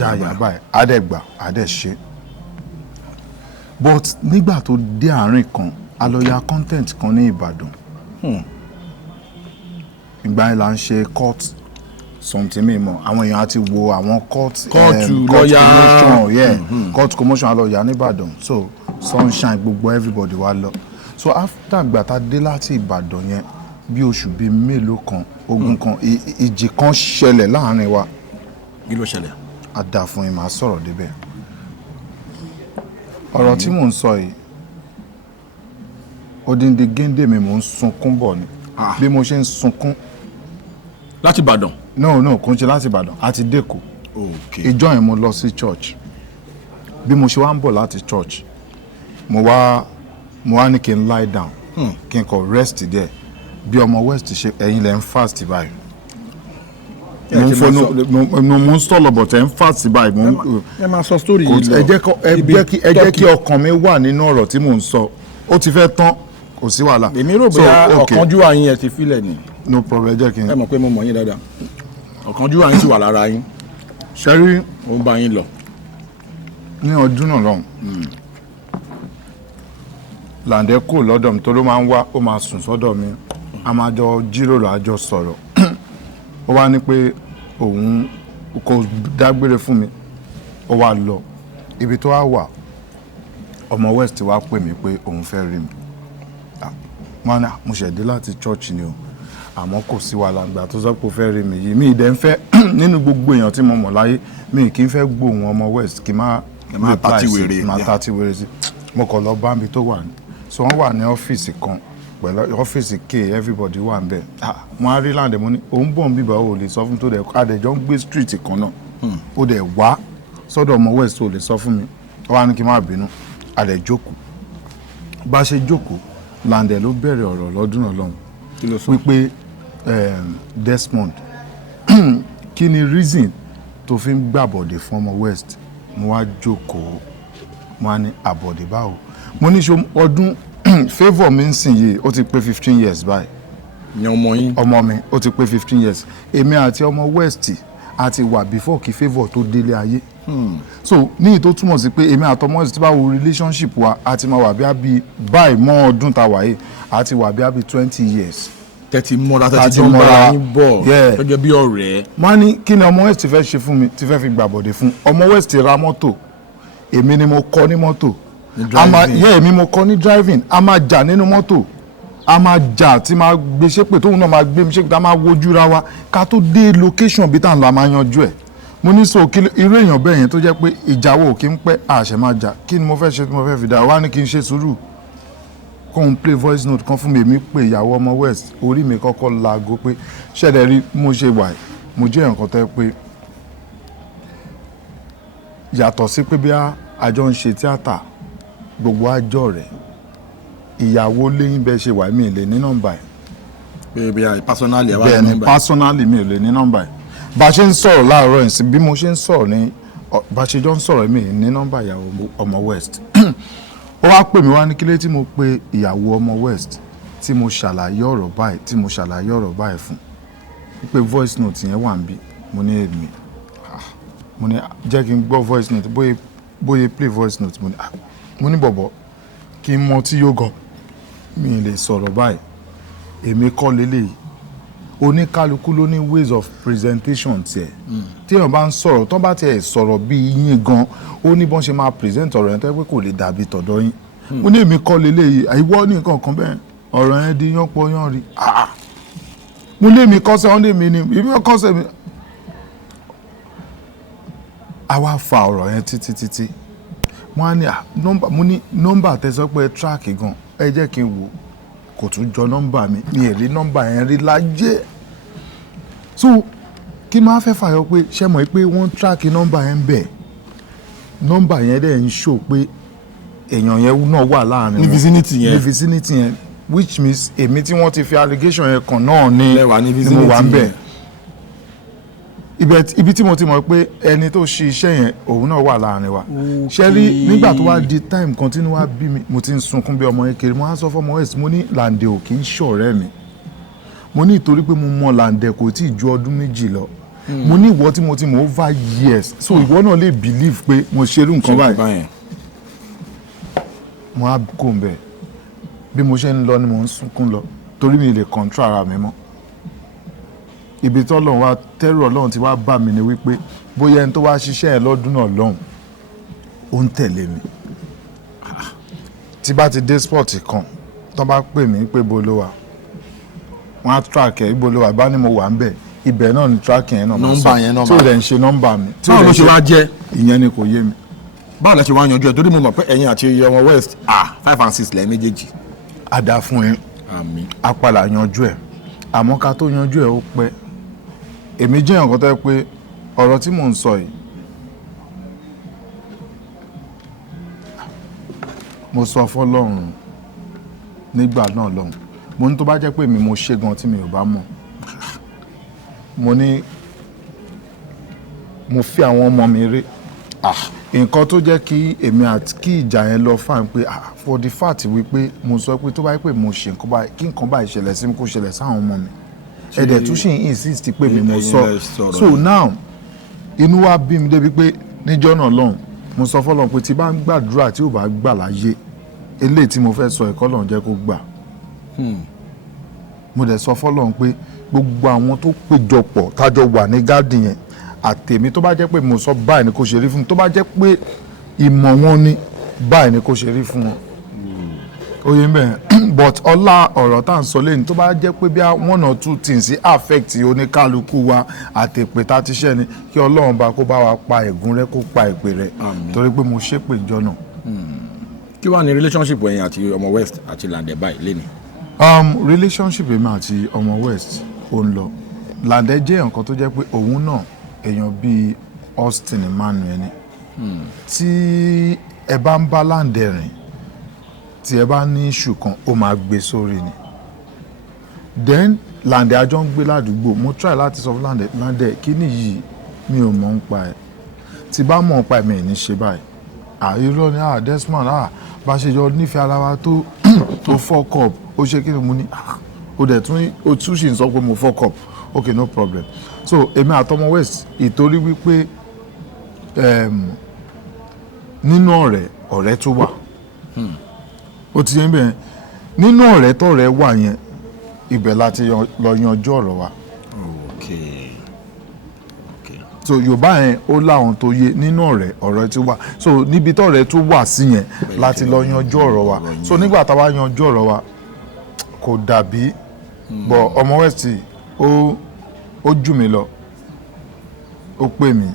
àdẹ̀gbà àdẹ̀ ṣe but nígbà tó dé àárín kan a lọ ya content kan ní Ìbàdàn ìgbà yẹn là ń ṣe court something mímọ àwọn èèyàn á ti wo àwọn court commotion court commotion a lọ yà ní Ìbàdàn so sunshine gbogbo everybody wa lọ so after ìgbà tá a dé láti Ìbàdàn yẹn bí oṣù bíi mélòó kan ogun kan ìjì kan ṣẹlẹ̀ láàrin wa. kí ló ṣẹlẹ̀. a dà fún yín máa sọ̀rọ̀ débẹ̀ ọ̀rọ̀ tí mò ń sọ yìí odindi géńdé mi mò ń sunkún bọ̀ ni bí mo ṣe ń sunkún. láti Ìbàdàn. no kò ń ṣe láti Ìbàdàn àti dẹ́kọ̀ ìjọ yẹn mo lọ sí church bí mo ṣe wá ń bọ̀ láti church mo wá ní kí n lie down kí n kọ rest there bí ọmọ west ṣe ẹ̀yin lẹ ń fast báyìí mo ń sọ̀rọ̀ bọ̀ tẹ̀ ń fast báyìí. ẹ máa sọ story yìí lọ ẹ jẹ́ kí ọkàn mi wà nínú ọ̀rọ̀ tí mò ń sọ ó ti fẹ́ tán kò sí wàhálà. èmi rò bóyá ọ̀kánjúwà yín ẹ ti filẹ̀ ni. no problem jẹ́ kí n. ẹ mọ̀ pé mo mọ̀ yín dáadáa ọ̀kánjúwà yín ti wà lára yín. ṣẹ́rí ó ń bá yín lọ. ní ọdún náà lọ́hùn làǹdẹ́ kò lọ́dọ̀ mi tó ló máa ń wá ó máa sùn sọ́dọ̀ mi a máa jọ jíròrò àjọ sọ̀rọ̀ ó wá ní pé òun kò dágbére fún mi ó wá lọ ibi tó wá wà ọmọ west wá pè mí pé òun fẹ́ rí mi mo ṣẹ̀dé láti church ni o àmọ́ kò sí wàhálà gbà tó sọ pé ó fẹ́ rí mi yìí mi ìdẹ́ ń fẹ́ nínú gbogbo èèyàn tí mo mọ̀ láyé mi kì í fẹ́ gbóhùn ọmọ west kì í má tàtí wèrè sí mo kàn lọ bá mi tó wà ní so wọ́n wà ní ọ́fíìsì kan pẹ̀lú ọ́fíìsì k everybody wà ń bẹ̀ wọ́n á rí láǹdẹ̀ mo ní òun bọ̀ ń bíbá o lè sọ fún tó dẹ̀ adẹ̀jọ́ ń gbé street kan náà ó dẹ̀ wá sọ́dọ̀ ọmọ west o lè sọ fún mi ó wá ní kí n má bínú adẹ̀ jókòó bá a ṣe jókòó láǹdẹ̀ ló bẹ̀rẹ̀ ọ̀rọ̀ lọ́dún náà lọ́hùn wípé Desmond kí ni reason tó fi ń gbàbọ̀dẹ̀ fún ọmọ west mo wá jókòó mo wá ní àbọ̀dẹ̀ báwo mo ní ṣe ọdún favour mi ń sìn yìí ó ti pé 15 years báyìí. ní ọmọ yín. ọmọ mi ó ti pé 15 years èmi àti ọmọ west àti wà before kí favour tó délé ayé. so ní ìtò túmọ̀ sí pé èmi àtọmọ west bá wo relationship wa àti máa wà bí i báyìí mọ́ ọdún tá a wà yìí àti wà bí i 20 years. tẹ́tí mọ́ra tẹ́tí jọ ń bára yín bọ̀ gẹ́gẹ́ bí ọ̀rẹ́. máa ní kí ni ọmọ west fẹ́ ṣe fún mi tí fẹ́ fi gbàbọ̀dé fún ọmọ west ra mọ́tò èmi ni mo kọ́ ní mọ́tò èmi mo kọ́ ní driving a máa jà nínú mọ́tò a máa jà tí máa gbé ṣépè tóun náà máa gbé mi ṣépè tá a máa wojú ra wa ká tó dé location bí tá à ń lọ a máa yanjú ẹ̀ mo ní sọ irú èèyàn bẹ́ẹ̀ yẹn tó jẹ́ pé ìjáwó kí n pẹ́ àṣẹ máa jà kí ni mo fẹ́ ṣe tí mo fẹ́ fi dá wa ní kí n ṣe sùúrù kóun play voice note kan fún mi èmi pé ìyàwó ọmọ west orí mi kọ́kọ́ laago pé ṣẹ̀dẹ̀ rí mo ṣe wà mo jẹ́ nǹkan tẹ́ pé yàtọ̀ sí pé bí àjọ ń ṣe tíátà gbogbo àjọ rẹ̀ ìyàwó lẹ́yìn bẹ́ẹ̀ ṣe wà mí lè ní nọ́mbà ẹ̀. bí i personally wà ní nọ́mbà ẹ̀. bẹ́ẹ̀ ni personally mi lè ní nọ́mbà ẹ̀. bá a ṣe ń sọ̀rọ̀ láàárọ̀ yìí sí bí mo ṣe ń sọ̀rọ̀ ní bá a ṣe jọ ń sọ̀rọ̀ mi ní nọ́mbà ìyàwó ọmọ west. ó wá pè mí wá ní kílé tí mo pe ìyàwó ọmọ west tí mo ṣàlàyé ọ̀rọ̀ báyìí fún pé voice note yẹn wà ń bí mo ní èmi mo ní jẹ́ kí n gbọ́ voice note bóyá play voice note mo ní bọ̀bọ̀ kí n mọ tí yóò gan mi lè sọ̀rọ̀ báyìí èmi kọ́ lélẹ́yìí oníkálukú ló ní ways of presentation tiẹ̀ tí èèyàn bá ń sọ̀rọ̀ tó bá tiẹ̀ sọ̀rọ̀ bí yín gan ó ní bọ́n ṣe máa present ọ̀rọ̀ yẹn tó yẹ pé kò lè dàbí tọ̀dọ̀ yín mo ní èmi kọ́ leléyìí àìwọ́ ní nǹkan kan bẹ́ẹ̀ ọ̀rọ̀ yẹn di yánpọ̀ yán rí mo ní èmi kọ́sẹ̀ wọ́n lè mi ní èmi kọ́sẹ̀ mi àwa fa ọ̀rọ̀ yẹn títí wọ́n á ní mo ní nọ́mbà tẹ́sọ́ pé tíráàkì gan ẹ jẹ́ kí n wò kò tún jọ nọ́mbà mi ì rí nọ́mbà yẹn rí lájẹ́ so kí máa fẹ́ fàyọ pé ṣe mọ̀ pé wọ́n tíráàkì nọ́mbà yẹn bẹ̀ nọ́mbà yẹn dẹ̀ ń ṣò pé èèyàn yẹn náà wà láàrin ní vicinity yẹn which means èmi tí wọ́n ti fi allegation yẹn kàn náà ní mo wà ń bẹ̀ ibi tí mo ti mọ̀ pé ẹni tó ṣe iṣẹ́ yẹn òun náà wà láàrin wa ṣe rí nígbà tó wá di time kan tí wá bí mi mo ti ń sunkún bí ọmọ kékeré mo á sọ fọmọ west mo ní Lande ò kì í ṣọ̀rẹ́ mi mo ní ìtorí pé mo mọ Lande kò tí ì ju ọdún méjì lọ mo ní ìwọ tí mo ti mọ̀ over years so ìwọ náà lè believe pé mo ṣerú nǹkan báyìí mo á kó ń bẹ̀ bí mo ṣe ń lọ ni mo ń sunkún lọ torí mi lè control ara mi mọ́ ibi tó lọ́run wá tẹ́rù ọlọ́run ti wá bá mi ni wípé bóyá ẹni tó wá ṣiṣẹ́ ẹ̀ lọ́dún náà lọ́hùn ó ń tẹ̀lé mi tí bá ti dé sport kan tó bá pè mí pé bo ló wà wọ́n á track ẹ̀ ibo ló wà bá ní mo wà ń bẹ̀ ibẹ̀ náà ni track yẹn náà máa sọ tí ò dẹ̀ ń ṣe nọ́mbà mi tí ò dẹ̀ ń ṣe ìyẹn ni kò yé mi. báwo lẹ ṣe wá yanjú ẹ torí mo mọ̀ pé ẹ̀yin àti ọmọ west 5 and 6 lẹ́ẹ̀ méjèèjì. a dá fún ẹ apàlà yanjú ẹ àmọ́ ká tó yanjú ẹ ó pẹ́ èmi jẹ́ nǹkan tó yẹ pé ọ̀rọ̀ tí mò ń sọ yìí mo sọ fọ́lọ́run nígbà náà lọ́hùn mo ní tó bá jẹ́ pé mi mo ṣe gan tí mi ò bá mọ̀ mo ní mo fi àwọn ọmọ mi rí nǹkan tó jẹ́ kí èmi àti kí ìjà yẹn lọ fáìn pé for the fact wípé mo sọ pé tó bá yẹ pé mo ṣe nǹkan báyìí kí nǹkan báyìí ṣẹlẹ̀ sí mi kó ṣẹlẹ̀ sáwọn ọmọ mi ẹ̀dẹ̀ tún ṣì ń insist pé mi mo sọ so now inú wa bí mi débi pé níjọ́ náà lọ́hùn mo sọ fọ́lọ́run pé tí bá ń gbàdúrà tí ò bá gbà láyé eléyìí tí mo fẹ́ sọ ẹ̀kọ́ lọ́hùn jẹ́ kó gbà mo dẹ̀ sọ fọ́lọ́run pé gbogbo àwọn tó péjọpọ̀ tájọ wà ní gáàdì yẹn àtèmi tó bá jẹ́ pé mo sọ báyìí ni kò ṣe rí fún mi tó bá jẹ́ pé ìmọ̀ wọn ni báyìí ni kò ṣe rí fún wọn oye mẹ́rin but ọlá ọ̀rọ̀ tá à ń sọ lẹ́yìn tó bá jẹ́ pé bí one or two things affect oníkálukú wa àtèpè tá a ti ṣẹ́ ni kí ọlọ́run bá kó bá wa pa ègún rẹ kó pa èpè rẹ torí pé mo ṣépè ìjọ náà. kí wàá ní relationship ẹ̀yin àti ọmọ west àti Lande báyìí lẹ́nu. relationship èmi àti ọmọ west ó ń lọ Lande jẹ́ nǹkan tó jẹ́ pé òun náà èèyàn bíi Austin Emmanuel ni tí ẹ bá ń bá Lande rìn tí ẹ bá ní iṣu kan ó máa gbé sórí ni then Lande àjọ ń gbé ládùúgbò mo try láti sọ fún Lande kíní yìí mi ò mọ̀ ń pa ẹ̀ tí bá mọ̀ ń pa ẹ̀ mi ì ní ṣe báyìí irọ́ ni Desmond bá ṣe jọ nífẹ̀ẹ́ ara wa tó fuck up ó ṣe kí ni mo ní ó dẹ̀ tún ṣì ń sọ pé mo fuck up okay no problem so èmi àtọmọ west ìtorí wípé nínú ọ̀rẹ́ tó wà ó ti yẹn bẹ́ẹ̀ nínú ọ̀rẹ́ tọ̀rẹ́ wà yẹn ibẹ̀ láti lọ yanjú ọ̀rọ̀ wa. So Yorùbá yẹn ó láwọn tó yé nínú ọ̀rẹ́ tó wà so níbi tọ̀rẹ́ tó wà sí yẹn láti lọ yanjú ọ̀rọ̀ wa so nígbà tá a bá yanjú ọ̀rọ̀ wa kò dàbí bọ̀ ọmọ west ó jù mí lọ ó pè mí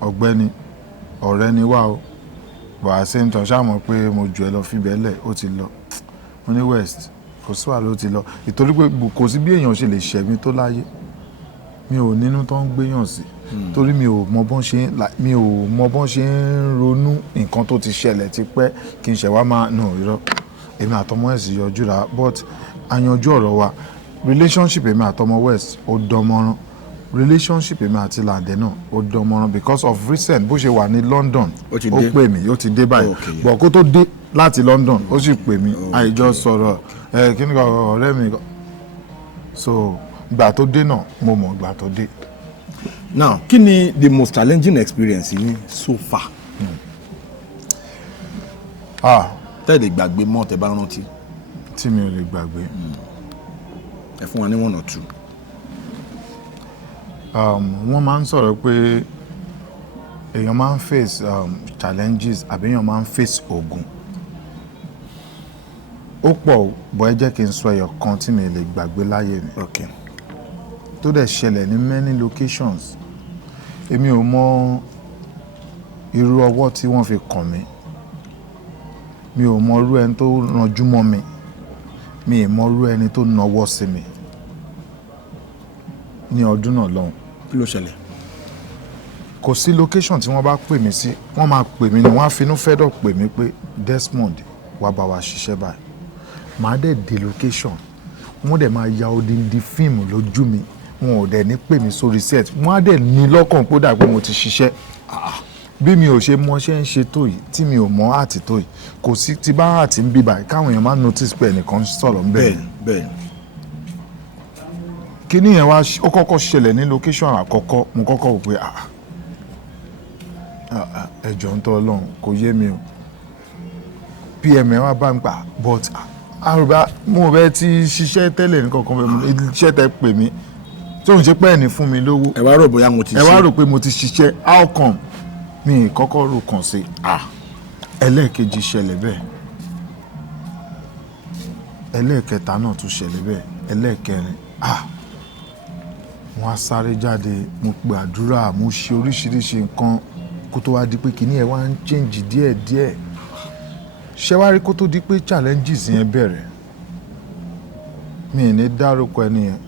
ọ̀gbẹ́ni ọ̀rẹ́ ni wá o bọ̀ àṣẹ ń tàn ṣáàmọ̀ pé mo jù ẹ lọ fíbẹ̀ lẹ̀ ó ti lọ mo ní west kò sí wàhálà ó ti lọ ìtorí pé kò sí bí èèyàn ṣe lè ṣẹ̀mí tó láyé mi ò nínú tó ń gbéyàn sí torí mi ò mọ bọ́n ṣe ń ronú nǹkan tó ti ṣẹlẹ̀ ti pẹ́ kí n ṣẹ̀ wá máa nù irọ́ èmi àtọmọ ẹ̀sìn yọjú ra but àyanjú ọ̀rọ̀ wa relationship èmi àtọmọ west ó dánmọ́rán relationship èmi àti Lande náà ó dánmọ́rán because of recent bó ṣe wà ní London ó pè mí ó ti dé báyìí bọ̀ kó tó dé láti London ó sì pè mí àìjọ sọ̀rọ̀ kí ni ọ̀rẹ́ mi so ìgbà tó dé náà mo mọ̀ ìgbà tó dé. now kí ni the most challenging experience yín so far. tẹ́lẹ̀ gbàgbé mọ́ tẹ́ bá rántí. tí mi ò lè gbàgbé. ẹ fún wa ní one or two. wọ́n máa ń sọ̀rọ̀ pé èèyàn máa ń face challenges àbí èèyàn máa ń face ogun. Ó pọ̀ bọ́ ẹ jẹ́ kí n sọ ẹyọ kan tí mi lè gbàgbé láyé mi. Okay. Tó dẹ̀ ṣẹlẹ̀ ní many locations. Èmi ò mọ irú ọwọ́ tí wọ́n fi kàn mí. Mi ò mọ irú ẹni tó ranjú mọ́ mi. Mi ò mọ irú ẹni tó nawọ́ sí mi. Ní ọdún náà lọ́hùn. Kí ló ṣẹlẹ̀? Kò sí location tí wọ́n bá pè mí sí. Wọ́n máa pè mí ni wọ́n á finú fẹ́dọ̀ pè mí pé Desmond wá bá wa ṣiṣẹ́ báyìí. Màá dẹ̀ dé location. Wọ́n dẹ̀ máa ya odindi fíìmù lójú mi. Wọn ò dẹ̀ ní pè mí sórí set. Wọ́n á dẹ̀ ní lọ́kàn pé ó dà pé mo ti ṣiṣẹ́. Bí mi ò ṣe mọṣẹ́ ń ṣe tó yìí tí mi ò mọ àti tó yìí kò sí ti bá àti ń bí báyìí káwọn èèyàn máa notice pé ẹnìkan sọ̀rọ̀ ń bẹ̀rẹ̀. Bẹ́ẹ̀. Kíní yẹn wá ó kọ́kọ́ ṣẹlẹ̀ ní location àkọ́kọ́ mo kọ́kọ́ wò pé ẹjọ́ ń tọ́ Ọlọ́run kò yé mi o. PM ẹ wá bá ń gbà but àrùbá mo bẹ ti ṣiṣẹ́ tẹ́lẹ̀ ní kankan iṣẹ́ tẹ pè mí tí òun ṣe pé ẹni fún mi lówó. Ẹ wá rò bóyá mo ti ṣe. Ẹ wá rò pé mo ti ṣiṣẹ́ how come mi kọ́kọ́ rò kàn sí ẹlẹ́ẹ̀kejì ṣẹlẹ̀ bẹ́ẹ̀ ẹlẹ́ẹ̀kẹta náà tún ṣẹlẹ̀ bẹ́ẹ̀ ẹlẹ́ẹ̀kẹrin wọ́n á sáré jáde mo pe àdúrà mo ṣe oríṣiríṣi nǹkan kó tó wá di pé kíní ẹ̀ wá ń change díẹ̀díẹ̀ ṣé wá rí kó tó di pé challenges yẹn bẹ̀rẹ̀ mi ì ní dárúkọ ẹni yẹn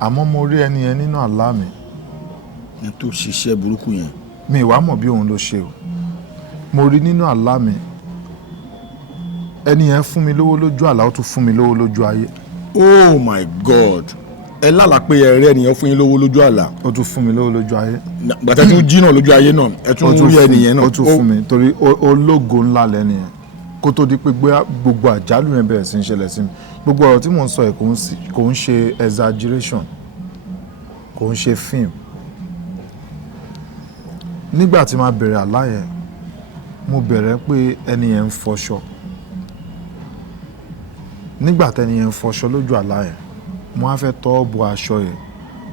àmọ́ mo rí ẹni yẹn nínú àlá mi. Ẹ tó ṣiṣẹ́ burúkú yẹn. Mi ì wá mọ̀ bí òun ló ṣe o mo rí nínú àlá mi ẹni yẹn fún mi lówó lójú àlá ó tún fún mi lówó lójú ayé. Oh my God. Ẹ lálàá pé ẹ̀rẹ́ ènìyàn fún yín lówó lójú àlá. Ó tún fún mi lówó lójú ayé. Gbàtẹ́ tún jí náà lójú ayé náà ẹ tún rí ẹnìyẹn náà. Ó tún fún mi torí ológo ńlá lẹ́ni yẹn kó tó di pé gbogbo àjálù yẹn bẹ̀rẹ̀ sí ń ṣẹlẹ̀ sí mi. Gbogbo ọ̀rọ̀ tí mò ń sọ yìí kò ń ṣe exaggeration kò ń ṣe film. Nígbà tí màá bẹ̀rẹ̀ àlá yẹn mo bẹ̀rẹ̀ pé ẹni yẹn ń fọṣọ. Nígbà tẹ́ni yẹn ń fọṣọ lójú àlá yẹn mo á fẹ́ tọ́ bọ aṣọ yẹn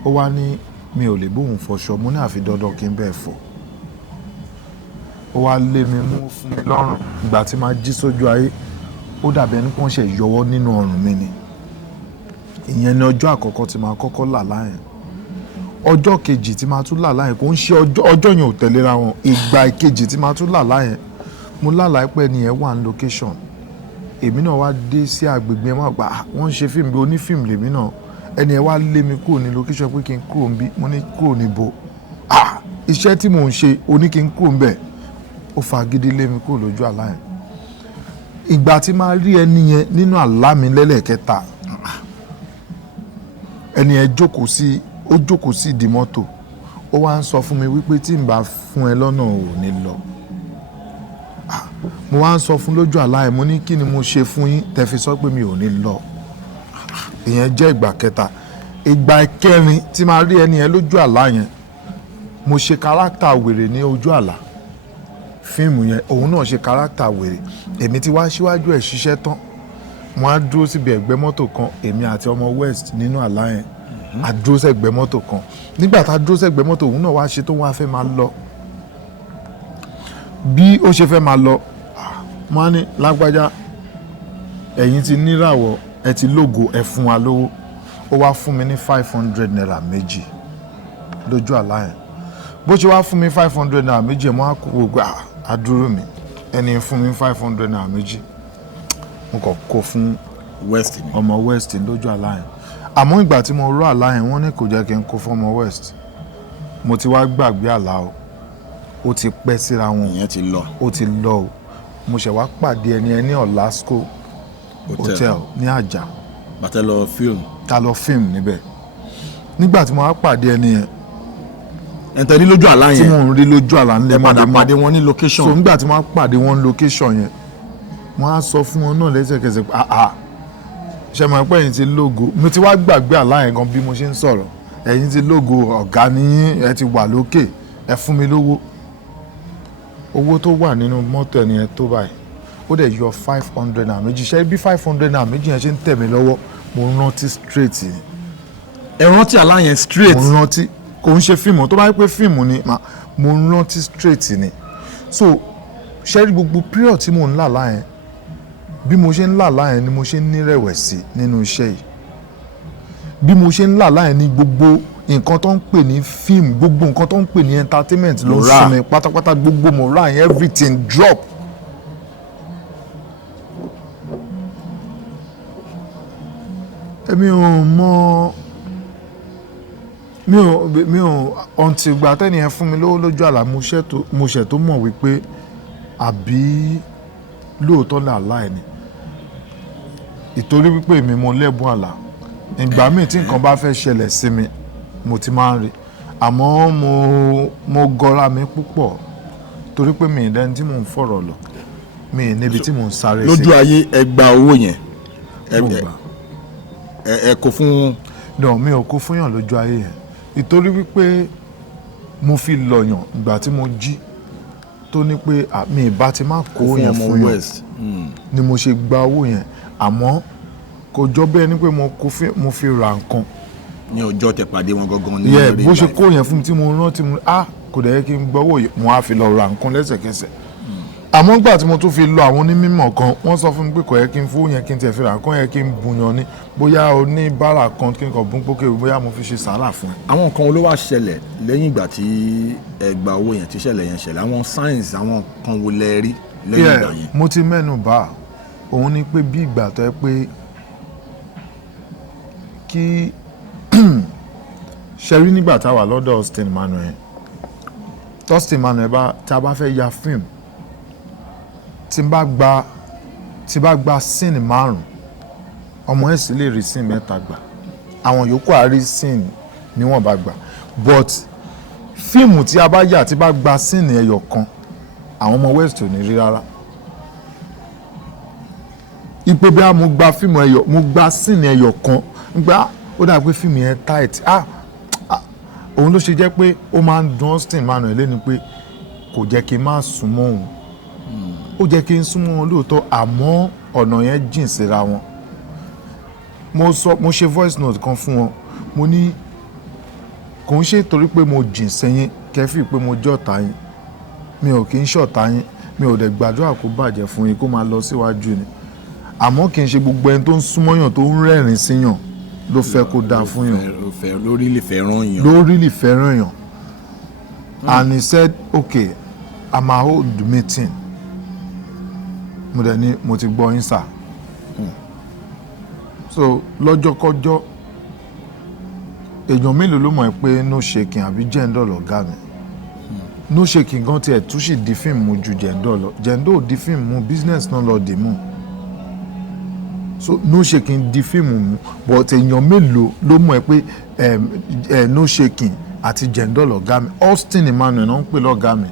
ó wá ní mi ò lè bóun fọṣọ mo ní àfi dandan kí n bẹ́ẹ̀ fọ. Ó wá lé mi mú fún mi lọ́rùn ìgbà tí màá jí sójú ayé ó dàbí ẹni pé wọ́n ṣe yọwọ́ nínú ọrùn mi ni. Ìyẹn ni ọjọ́ àkọ́kọ́ tí màá kọ́kọ́ là láyẹn. Ọjọ́ kejì tí màá tún là láyẹn kò ń ṣe ọjọ́ yẹn ò tẹ̀léra wọn. Ìgbà ìkejì tí màá tún là láyẹn mo lálàá pé ẹni yẹn wà ní location. Èmi náà wá dé sí agbègbè wọn gbà wọ́n ń ṣe fíìmù bí onífíìmù lèmi náà ẹni ẹ wá lé mi kúrò ní location pé kí n kúrò níbí mo ní kúrò níbo iṣẹ́ tí mò ń ṣe oní kí n kúrò níbẹ̀ ó fagídí lé mi kúrò lójú àlá yẹn. Ìgbà tí máa rí ẹni yẹn nínú àlá mi lẹ́lẹ́kẹta ẹni yẹn jókòó sí ìdí mọ́tò ó wá ń sọ fún mi wípé tí n bá fún ẹ lọ́nà ò ní lọ. Mo wá ń sọ fún lójú àlá yẹn mo ní kí ni mo ṣe fún yín tẹ́ fi sọ pé mi ò ní lọ. Ìyẹn jẹ́ ìgbà kẹta. Ìgbà kẹrin tí máa rí ẹni yẹn lójú àlá yẹn mo ṣe kárátà wèrè ní ojú àlá fíìmù yẹn òun náà ṣe kárátà wèrè èmi ti wá síwájú ẹ̀ ṣiṣẹ́ tán mo á dúró síbi ẹ̀gbẹ́ mọ́tò kan èmi àti ọmọ West nínú àlá yẹn a dúró sẹ́gbẹ́ mọ́tò kan nígbà tá a dúró sẹ́gbẹ́ mọ́tò òun náà wá ṣe tó wá fẹ́ máa lọ bí ó ṣe fẹ́ máa lọ mo á ní lágbájá ẹ̀yin ti níràwọ̀ ẹ ti lógo ẹ fún wa lówó ó wá fún mi ní 500 naira méjì lójú àlá yẹn bó ṣe wá fún mi 500 naira méjì mo á kó gbogbo àdúró mi ẹni fún mi 500 naira méjì mo kàn kó fún ọmọ West lójú àlá yẹn àmọ́ ìgbà tí mo rọ àlá yẹn wọ́n ní kò jẹ́ kí n kó fún ọmọ West mo ti wá gbàgbé àlá o ó ti pẹ́ síra wọn ìyẹn ti lọ ó ti lọ o mo ṣẹ̀ wá pàdé ẹni ní Olasco hotel ní Àjà bàtẹ́ lọ fíìmù ta lọ fíìmù níbẹ̀ nígbà tí mo wá pàdé ẹni yẹn ẹ̀ńtẹ́ rí lójú àlá yẹn tí mo ń rí lójú àlá ńlẹ̀ padà pàdé wọn ní location so nígbà tí mo wá pàdé wọn ní location yẹn wọ́n á sọ fún wọn náà lẹ́sẹ̀kẹsẹ̀ pé ṣe máa pẹ́ ẹ̀yin ti lógo mo ti wá gbàgbé àlá yẹn gan bí mo ṣe ń sọ̀rọ̀ ẹ̀yin ti lógo ọ̀gá ní ẹ ti wà lókè ẹ fún mi lówó owó tó wà nínú mọ́tò ẹni yẹn tó báyìí ó dẹ̀ yọ 500 naira méjì ṣe bí 500 naira méjì yẹn ṣe ń tẹ̀ mí lọ́wọ́ mo rántí straight ni. ẹ rántí àlá yẹn straight. mo rántí kò ń ṣe fíìmù tó bá yẹ pé fíìmù ni mo ń rántí straight ni so ṣẹ́rí gbogbo period tí mo ń là láyẹn bí mo ṣe ń là láyẹn ni mo ṣe ń nírẹ̀wẹ̀sì nínú iṣẹ́ yìí bí mo ṣe ń là láyẹn ni gbogbo nǹkan tó ń pè ní fíìmù gbogbo nǹkan tó ń pè ní entertainment ló ń sún mi pátápátá gbogbo moral yẹn everything drop. èmi ò mọ mi ò until ìgbà tẹ́ni yẹn fún mi lówó lójú àlá mo ṣẹ̀ tó mọ̀ wípé àbí lóòótọ́ là láì ní ìtorí wípé èmi mo lẹ́bùn àlá ìgbà míì tí nǹkan bá fẹ́ ṣẹlẹ̀ sí mi mo ti máa ń rí àmọ́ mo gọra mi púpọ̀ torí pé mi ìdẹ́ni tí mò ń fọ̀rọ̀ lọ mi níbi tí mò ń sáré sí. lójú ayé ẹ gba owó yẹn ẹ kó fún. no mi ò kó fún yàn lójú ayé yẹn ìtorí wípé mo fi lọ̀yàn ìgbà tí mo jí tó ní pé mi ìbá ti máa kó yẹn fún yàn ni mo ṣe gba owó yẹn àmọ́ kò jọ bẹ́ẹ̀ ni pé mo fi ra nǹkan. ní ọjọ́ tẹ pàdé wọn gangan ní ìrírí bó ṣe kó yẹn fún mi tí mo rántí mo kò dẹ̀ yẹ kí n gbọ́ owó yìí mo á fi lọ ra nǹkan lẹ́sẹ̀kẹsẹ̀ àmọ́ nígbà tí mo tún fi lọ àwọn onímọ̀ kan wọ́n sọ fún mi pé kò yẹ kí n fowó yẹn kí n tiẹ̀ fi ra nǹkan yẹ kí n bùyàn ní bóyá oníbàárà kan kí n kàn bún pókè bóyá mo fi ṣe sàárà fún ẹ. àwọn nǹkan wo ló wá ṣẹlẹ̀ lẹ́yìn ìgbà tí ẹ gba owó yẹn tí ṣẹlẹ̀ yẹn ṣẹlẹ̀ àwọn signs àwọn kan wo lẹ rí lẹ́yìn ìgbà yẹn. mo ti mẹ́nu bà òun ni pé bí ìgbà tó yẹ pé kí ṣe rí nígbà tá a wà lọ́dọ̀ Austin Emmanuel tá a bá fẹ́ ya fíìmù tí n bá gba scene 5 ọmọ ẹ̀ sì lè rí scene 3 gbà àwọn yòókù á rí scene níwọ̀n bá gbà but fíìmù tí a bá yà tí bá gba scene ẹyọ kan àwọn ọmọ West ò ní rí rárá ipe bí a mo gba scene ẹyọ kan nígbà ó dà pé fíìmù yẹn tight òun ló ṣe jẹ́ pé ó máa ń dùn Austin Emmanuel lẹ́nu pé kò jẹ́ kí n má súnmọ́ òun ó jẹ́ kí n súnmọ́ wọn lóòótọ́ àmọ́ ọ̀nà yẹn jìn síra wọn mo ṣe voice note kan fún wọn mo ní kò ń ṣe torí pé mo jìn sẹ́yìn kẹfì pé mo jẹ́ ọ̀tá yín mi ò kí ń ṣọ̀tá yín mi ò dẹ̀ gbàdúrà kó bàjẹ́ fún yín kó máa lọ síwájú ni àmọ́ kì í ṣe gbogbo ẹni tó ń súnmọ́ yàn tó ń rẹ́rìn sí yàn ló fẹ́ kó dáa fún yàn lórí lè fẹ́ràn yàn and he said okay I'm a hold meeting mo dẹ̀ ní mo ti gbọ́ yín sà so lọ́jọ́kọ́jọ́ èèyàn mélòó ló mọ̀ pé no shaking àbí jẹ́ńdọ̀ lọ̀gá mi no shaking gan tiẹ̀ tún sì di fíìmù mu ju jẹ́ńdọ̀ lọ jẹ́ńdọ̀ ò di fíìmù mu business náà lọ dì mú so no shaking di fíìmù mu but èèyàn mélòó ló mọ̀ pé no shaking àti jẹ́ńdọ̀ lọ̀gá mi Austin Emmanuel náà ń pè lọ́gá mi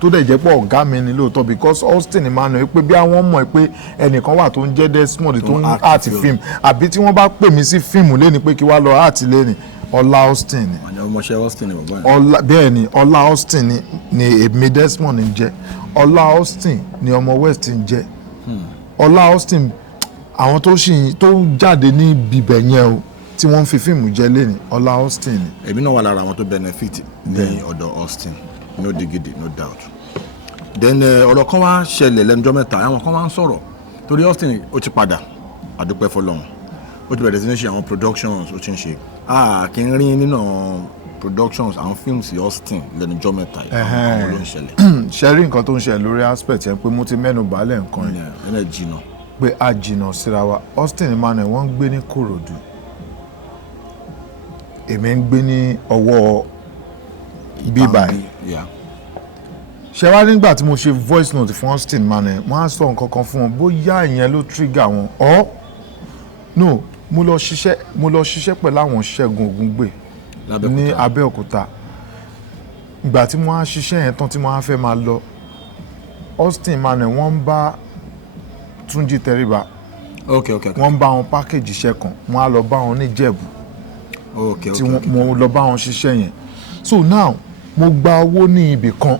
tó dẹ̀ jẹ́ pé ọ̀gá mi ni lóòótọ́ because Austin Emmanuel pé bí àwọn mọ̀ pé ẹnìkan wà tó ń jẹ́ Desmond tó ń art fíìmù àbí tí wọ́n bá pè mí sí fíìmù lẹ́ni pé kí wá lọ art lẹ́ni Ọlá Austin ni. ọmọọṣẹ́ Austin ni bàbá yẹn. bẹ́ẹ̀ ni Ọlá Austin ni èmi Desmond ń jẹ́ Ọlá Austin ni ọmọ West ń jẹ́ Ọlá Austin àwọn tó jáde ní bíbẹ̀ yẹn o tí wọ́n ń fi fíìmù jẹ́ lẹ́ni Ọlá Austin ni. èmi náà wà lára àwọn tó benefit ní ọ̀dọ̀ Austin no diggity no doubt then ọ̀rọ̀ kan wá ṣẹlẹ̀ lẹ́nujọ́ mẹ́ta àwọn kan wá ń sọ̀rọ̀ torí Austin ó ti padà àdúpẹ́ fọlọ́run ó ti bẹ̀rẹ̀ sí ní ṣe àwọn productions ó ti ń ṣe kí n rí nínú productions àwọn films Austin lẹ́nujọ́ mẹ́ta àwọn ló ń ṣẹlẹ̀. ṣe rí nǹkan tó ń ṣẹlẹ̀ lórí aspect yẹn pé mo ti mẹ́nu bàálẹ̀ nǹkan yẹn ẹ̀ jìnnà pé a jìnnà síra wa Austin Emmanuel wọ́n ń gbé ní Kòròdú èmi ń gbé ní ọwọ́ bíbá ṣe wá nígbà tí mo ṣe voice note fún Austin Emmanuel wọ́n á sọ nǹkan kan fún wọn bóyá ìyẹn ló trigger wọn no mo lọ ṣiṣẹ́ pẹ̀lú àwọn Ṣẹ́gun Ògúngbè ní Abẹ́òkúta ìgbà tí mo á ṣiṣẹ́ yẹn tán tí mo á fẹ́ máa lọ Austin Emmanuel wọ́n ń bá Túnjí Tẹríba wọ́n ń bá wọn package iṣẹ́ kan wọ́n á lọ bá wọn ní Ìjẹ̀bú tí mo lọ bá wọn ṣiṣẹ́ yẹn so now mo gba owó ní ibì kan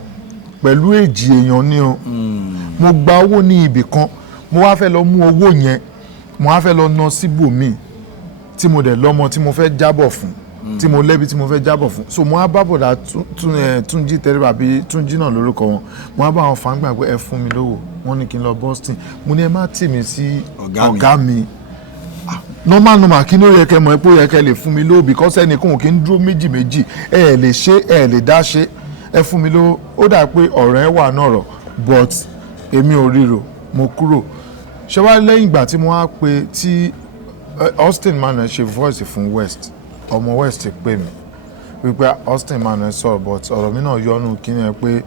pẹ̀lú èjì èèyàn ni o mo gba owó ní ibì kan mo wá fẹ́ lọ mú owó yẹn mo wá fẹ́ lọ ná síbòmíì tí mo dẹ̀ lọ́mọ tí mo fẹ́ jábọ̀ fún tí mo lẹ́bi tí mo fẹ́ jábọ̀ fún so mo á bá bọ̀dà Túnjí tẹ́lẹ̀ àbí Túnjí náà lórúkọ wọn mo á bá wọn fàǹgbà pé ẹ fún mi lówó wọ́n ní kí n lọ Boston mo ní ẹ má tì mí sí ọ̀gá mi normal kí ló yẹ kẹ́ mọ̀ pé ó yẹ kẹ́ lè fún mi lówó because ẹnìkan kì í dúró méjì ẹ lè ṣe ẹ lè dá ṣe ẹ fún mi lówó ó dà pé ọ̀rọ̀ ẹ wà náà rọ̀ but èmi ò ríro mo kúrò ṣé wá lẹ́yìn ìgbà tí mo wá pé tí Austin Emmanuel ṣe voice fún West ọmọ West pè mí wípé Austin Emmanuel sọ̀rọ̀ but ọ̀rọ̀ mi náà yọnu kí ni ẹ pé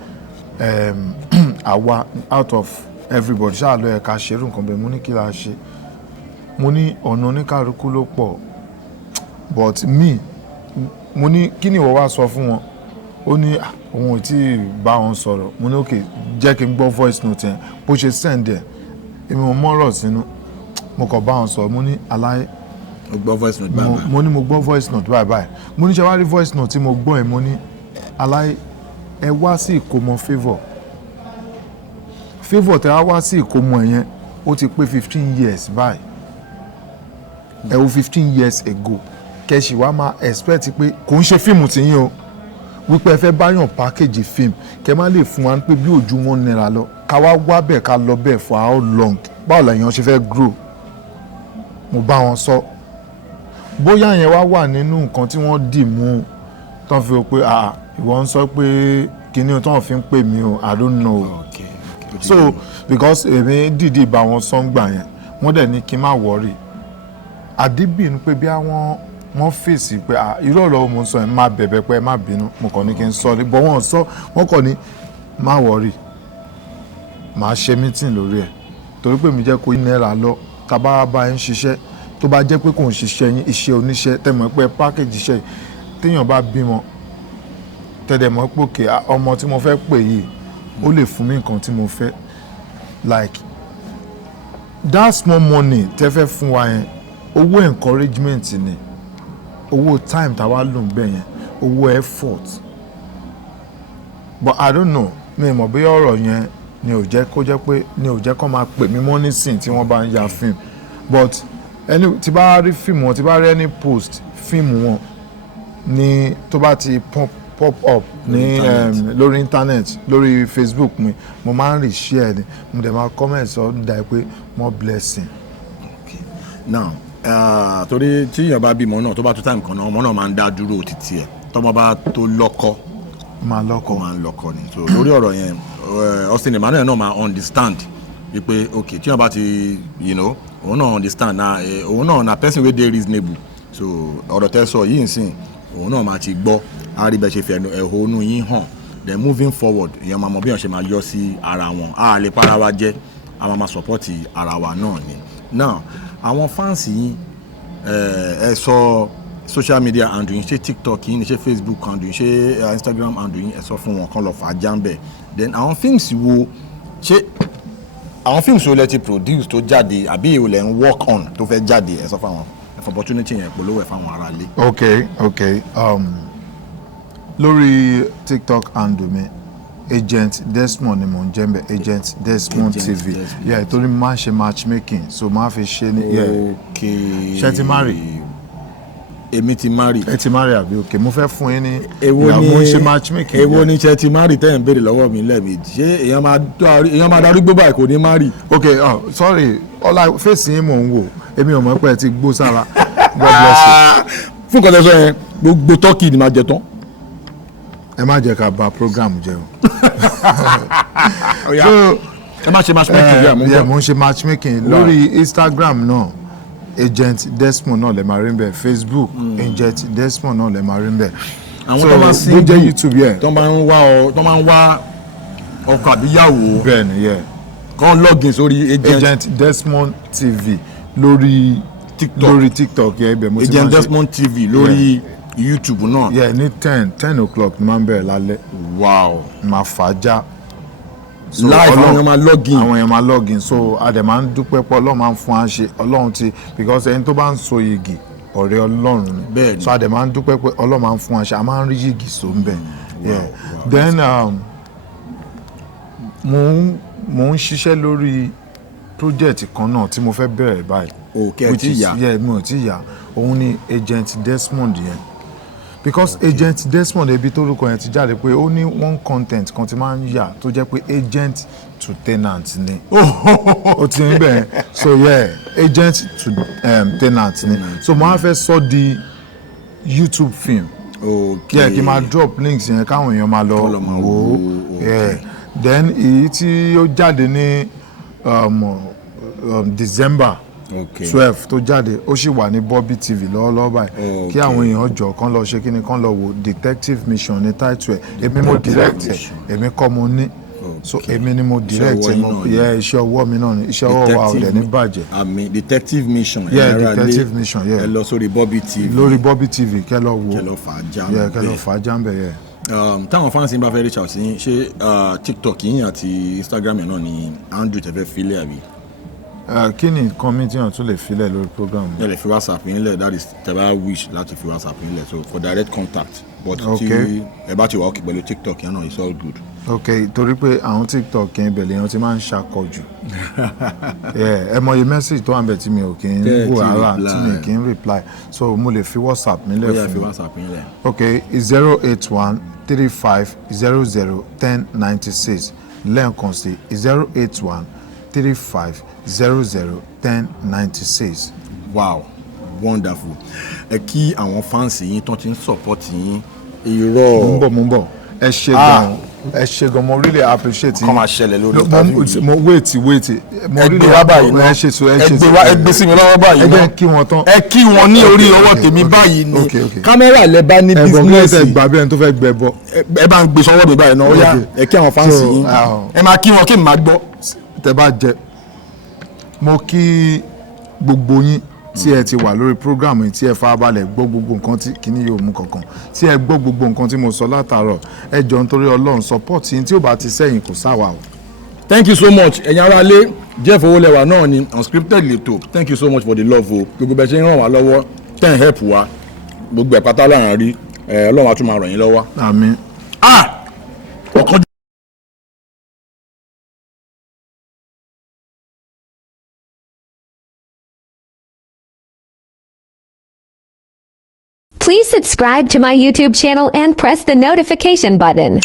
àwa out of everybody ṣáà ló yẹ ká ṣerú nǹkan bẹ́ẹ̀ mo ní kí la ṣe mo ní ọ̀nà oníkálukú ló pọ̀ but mo ní kí ni ìwọ wá sọ fún wọn ó ní òun ò tí ì bá wọn sọ̀rọ̀ mo ní okay jẹ́ kí n gbọ́ voice note yẹn bó ṣe send ẹ̀ èmi ò mọ̀rọ̀ sínú mo kàn bá wọn sọ̀rọ̀ mo ní aláyé mo gbọ́ voice note báyìí mo ní mo gbọ́ voice note báyìí mo ní ṣe wá rí voice note tí mo gbọ́ ẹ̀ mo ní aláyé ẹ wá sí ìkómọ favour tẹ wá sí ìkómọ yẹn ó ti pé 15 years báyìí ẹ wo 15 years ago kẹ́sì wá máa expect pé kò ń ṣe fíìmù tìyín o wípé ẹ fẹ́ báyàn package fíìmù kẹ́ má lè fún wa pé bí ojú wọn náírà lọ ká wá wá bẹ́ẹ̀ ká lọ bẹ́ẹ̀ for how long báwo lèèyàn ṣe fẹ́ grow mo bá wọn sọ bóyá yẹn wá wà nínú nǹkan tí wọ́n dì mú tán fi pé ìwọ ń sọ pé kíní tán fi ń pè mí o I don't know so because èmi dìde bá wọn sọ́ngbà yẹn wọ́n dẹ̀ ní kí n má worry àdébì ni pé bí wọ́n fèsì pé irú ọ̀rọ̀ mo sọ ẹ̀ má bẹ̀bẹ̀ pé ẹ má bínú mo kàn ní kí n sọ ní bọ́ wọ́n sọ wọ́n kàn ní má worry màá ṣe meeting lórí ẹ̀ torí pé mi jẹ́ kó náírà lọ tábà bá ń ṣiṣẹ́ tó bá jẹ́ pé kò ń ṣiṣẹ́ yín iṣẹ́ oníṣẹ́ tẹ̀mọ̀ pé package iṣẹ́ téèyàn bá bímọ tẹ̀dẹ̀ mọ́ pé òkè ọmọ tí mo fẹ́ pè yìí ó lè fún mi nǹkan tí mo fẹ́ like that small money tẹ́ fẹ́ fún wa yẹn owó encouragement ni owó time táwa lò ń bẹ̀ yẹn owó effort but I don't know mi mọ̀ bí ọ̀rọ̀ yẹn ni ò jẹ́ kó jẹ́ pé ni ò jẹ́ kó máa pè mí mọ́ nísìn tí wọ́n bá ń ya fíìmù but tí bá rí fíìmù wọn tí bá rí any post fíìmù wọn ni tó bá ti pop up ní lórí internet lórí Facebook mi mo máa ń rí share ni mo dẹ̀ máa comment sọ ọ́ dà pé more blessing. Okay. Now torí tí èèyàn bá bímọ náà tó bá tó time kan náà ọmọ náà máa ń dá dúró títí ẹ̀ tọ́mọ bá tó lọ́kọ máa ń lọ́kọ ni so lórí ọ̀rọ̀ yẹn Austin Emmanuel náà máa understand wípé okay tí wọ́n bá ti òun náà understand na òun náà na person wey dey reasonable so ọ̀rọ̀ tẹ́ sọ yìí nsìn òun náà máa ti gbọ́ àríbẹ̀ ṣe fi ẹ̀hónú yín hàn then moving forward èèyàn máa mọ bí wọ́n ṣe máa yọ sí ara wọn a lè para wa jẹ́ a máa support ara wa náà ni now àwọn fans yín ẹ sọ social media handle yín ṣe TikTok yín ṣe Facebook handle yín ṣe Instagram handle yín ẹ sọ fún wọn kán lọ fà á jáǹbẹ̀ then àwọn films wo ṣe àwọn films wo lẹ ti produce tó jáde àbí èwo lẹ ń work on tó fẹ́ jáde ẹ sọ fáwọn opportunity yẹn polówó ẹ fáwọn ará ilé. okay lórí TikTok handle mi agent Desmond ni mo ń jẹ́ mbẹ́ agent Desmond TV yeah torí máa ń ṣe matchmaking so máa fi ṣe ní ṣe ti marry èmi ti marry ẹ ti marry àbí okay mo fẹ́ fún yín ní ìyàwó ń ṣe matchmaking èwo ni ṣe ti marry tẹ́ ẹ̀ ń béèrè lọ́wọ́ mi lẹ́ẹ̀mejì ṣé èèyàn máa darúgbó báyìí kò ní marry. okay sorry ọlá fèsì yín mò ń wò èmi ò mọ̀ pé ẹ ti gbó sára God bless you. fún nǹkan tẹ́ sọ yẹn gbogbo turkey ni máa jẹ tán. ẹ má jẹ́ ká bà program jẹ́ o. so ẹ má ṣe matchmaking mo ń ṣe matchmaking lórí Instagram náà agent Desmond náà lè máa rí bẹ́ẹ̀ Facebook agent Desmond náà lè máa rí bẹ́ẹ̀. àwọn tó bá sí YouTube yẹn tó máa ń wá ọkọ àbíyàwó bẹ́ẹ̀ ni yẹ kàn login sórí agent Desmond TV lórí TikTok yẹ ibẹ̀ mo ti máa ń ṣe agent Desmond TV lórí YouTube náà. yeah ní 10 o'clock ni máa ń bẹ̀rẹ̀ lálẹ́. wow máa fàájà. live àwọn èèyàn máa login. àwọn èèyàn máa login so àdè máa ń dúpẹ́ pọ̀ ọlọ́run máa ń fún wa ṣe ọlọ́run ti because ẹni tó bá ń so yìgì ọ̀rẹ́ ọlọ́run ni bẹ́ẹ̀ni so àdè máa ń dúpẹ́ pé ọlọ́run máa ń fún wa ṣe a máa ń rí yìgì so ń bẹ̀. then mo ń ṣiṣẹ́ lórí project kan náà tí mo fẹ́ bẹ̀rẹ̀ báyìí. òkè ẹ̀ tí yà mi ò tí yà òun ni agent Desmond yẹn because agent Desmond ebi torúkọ yẹn ti jáde pé ó ní one content kan ti máa ń yà tó jẹ́ pé agent to tenant ni ó ti ń bẹ̀ so yeah agent to tenant ni so mo á fẹ́ sọ di YouTube film yeah kí n máa drop links yẹn káwọn èèyàn máa lọ wò ó yeah then èyí tí ó jáde ní December 12 tó jáde ó sì wà ní Bobby TV lọ́wọ́lọ́wọ́ báyìí kí àwọn èèyàn jọ kán lọ ṣe kíni kán lọ wo detective mission ní title ẹ̀ èmi mo direct ẹ̀ èmi kọ́ mo ní so èmi ni mo direct ẹ̀ mo yẹ iṣẹ́ ọwọ́ mi náà ni iṣẹ́ ọwọ́ wa ò dẹ̀ ní bàjẹ́. àmì detective mission ẹ lọ sórí Bobby TV kẹ́ lọ wo kẹ́ lọ fà á jáǹbẹ̀ yẹ. táwọn fans yín bá fẹ́ reach out sí ṣé TikTok yín àti Instagram yẹn náà ni Andrew tẹ́fẹ́ filẹ̀ àbí. kí ni nǹkan mi tí wọ́n tún lè filẹ̀ lórí program. ẹ lè fi WhatsApp yín lẹ̀ that is tẹ́bá wish láti fi WhatsApp yín lẹ̀ so for direct contact but tí ẹ bá ti wà ókè pẹ̀lú TikTok yẹn náà it's all good. ok torí pé àwọn TikTok yẹn bẹ̀lẹ̀ yẹn ti máa ń ṣàkọjù ẹ mọye message tó wà ń bẹ̀ tí mi ò kí ń wò rárá tí mi kì í reply so mo lè fi WhatsApp mi lẹ̀ fún mi. ok 08135001096 lẹ́ẹ̀kan sí 08135001096. wow wonderful ẹ kí àwọn fans yín tó ti ń support yín irọ́. mo ń bọ̀ ẹ ṣe gan mo really appreciate yín. kọ́ máa ṣẹlẹ̀ lórí interview mo wait mo really appreciate ẹ gbé sí mi lọ́wọ́ báyìí náà ẹ kí wọn tán ẹ kí wọn ní orí ọwọ́ tèmi báyìí ni kámẹ́rà lẹ bá ní bísíǹnẹ́sì ẹ̀gbọ́n gbà bí ẹni tó fẹ́ gbẹ bọ ẹ bá ń gbé sọ́wọ́ mi báyìí náà ó yá ẹ kí àwọn fans yín ẹ máa kí wọn kí n máa gbọ́. tẹ bá jẹ mo kí gbogbo yín tí ẹ ti wà lórí program yìí tí ẹ farabalẹ̀ gbọ́ gbogbo nǹkan tí kìíní yóò mú kankan tí ẹ gbọ́ gbogbo nǹkan tí mo sọ látàárọ̀ ẹ jọ nítorí Ọlọ́run support yín tí ó bá ti sẹ́yìn kò sáwà o. thank you so much ẹ̀yin ará ilé Jeff Owólẹ́wà náà ni unscripted lẹ́tọ̀ thank you so much for the love o gbogbo bẹ́ẹ̀ ṣe ń ràn wá lọ́wọ́ ten help wa gbogbo ẹ̀ pátá láàrin rí Ọlọ́run á tún máa ràn yín lọ́wọ́. àmín. ọkàn. Please subscribe to my YouTube channel and press the notification button.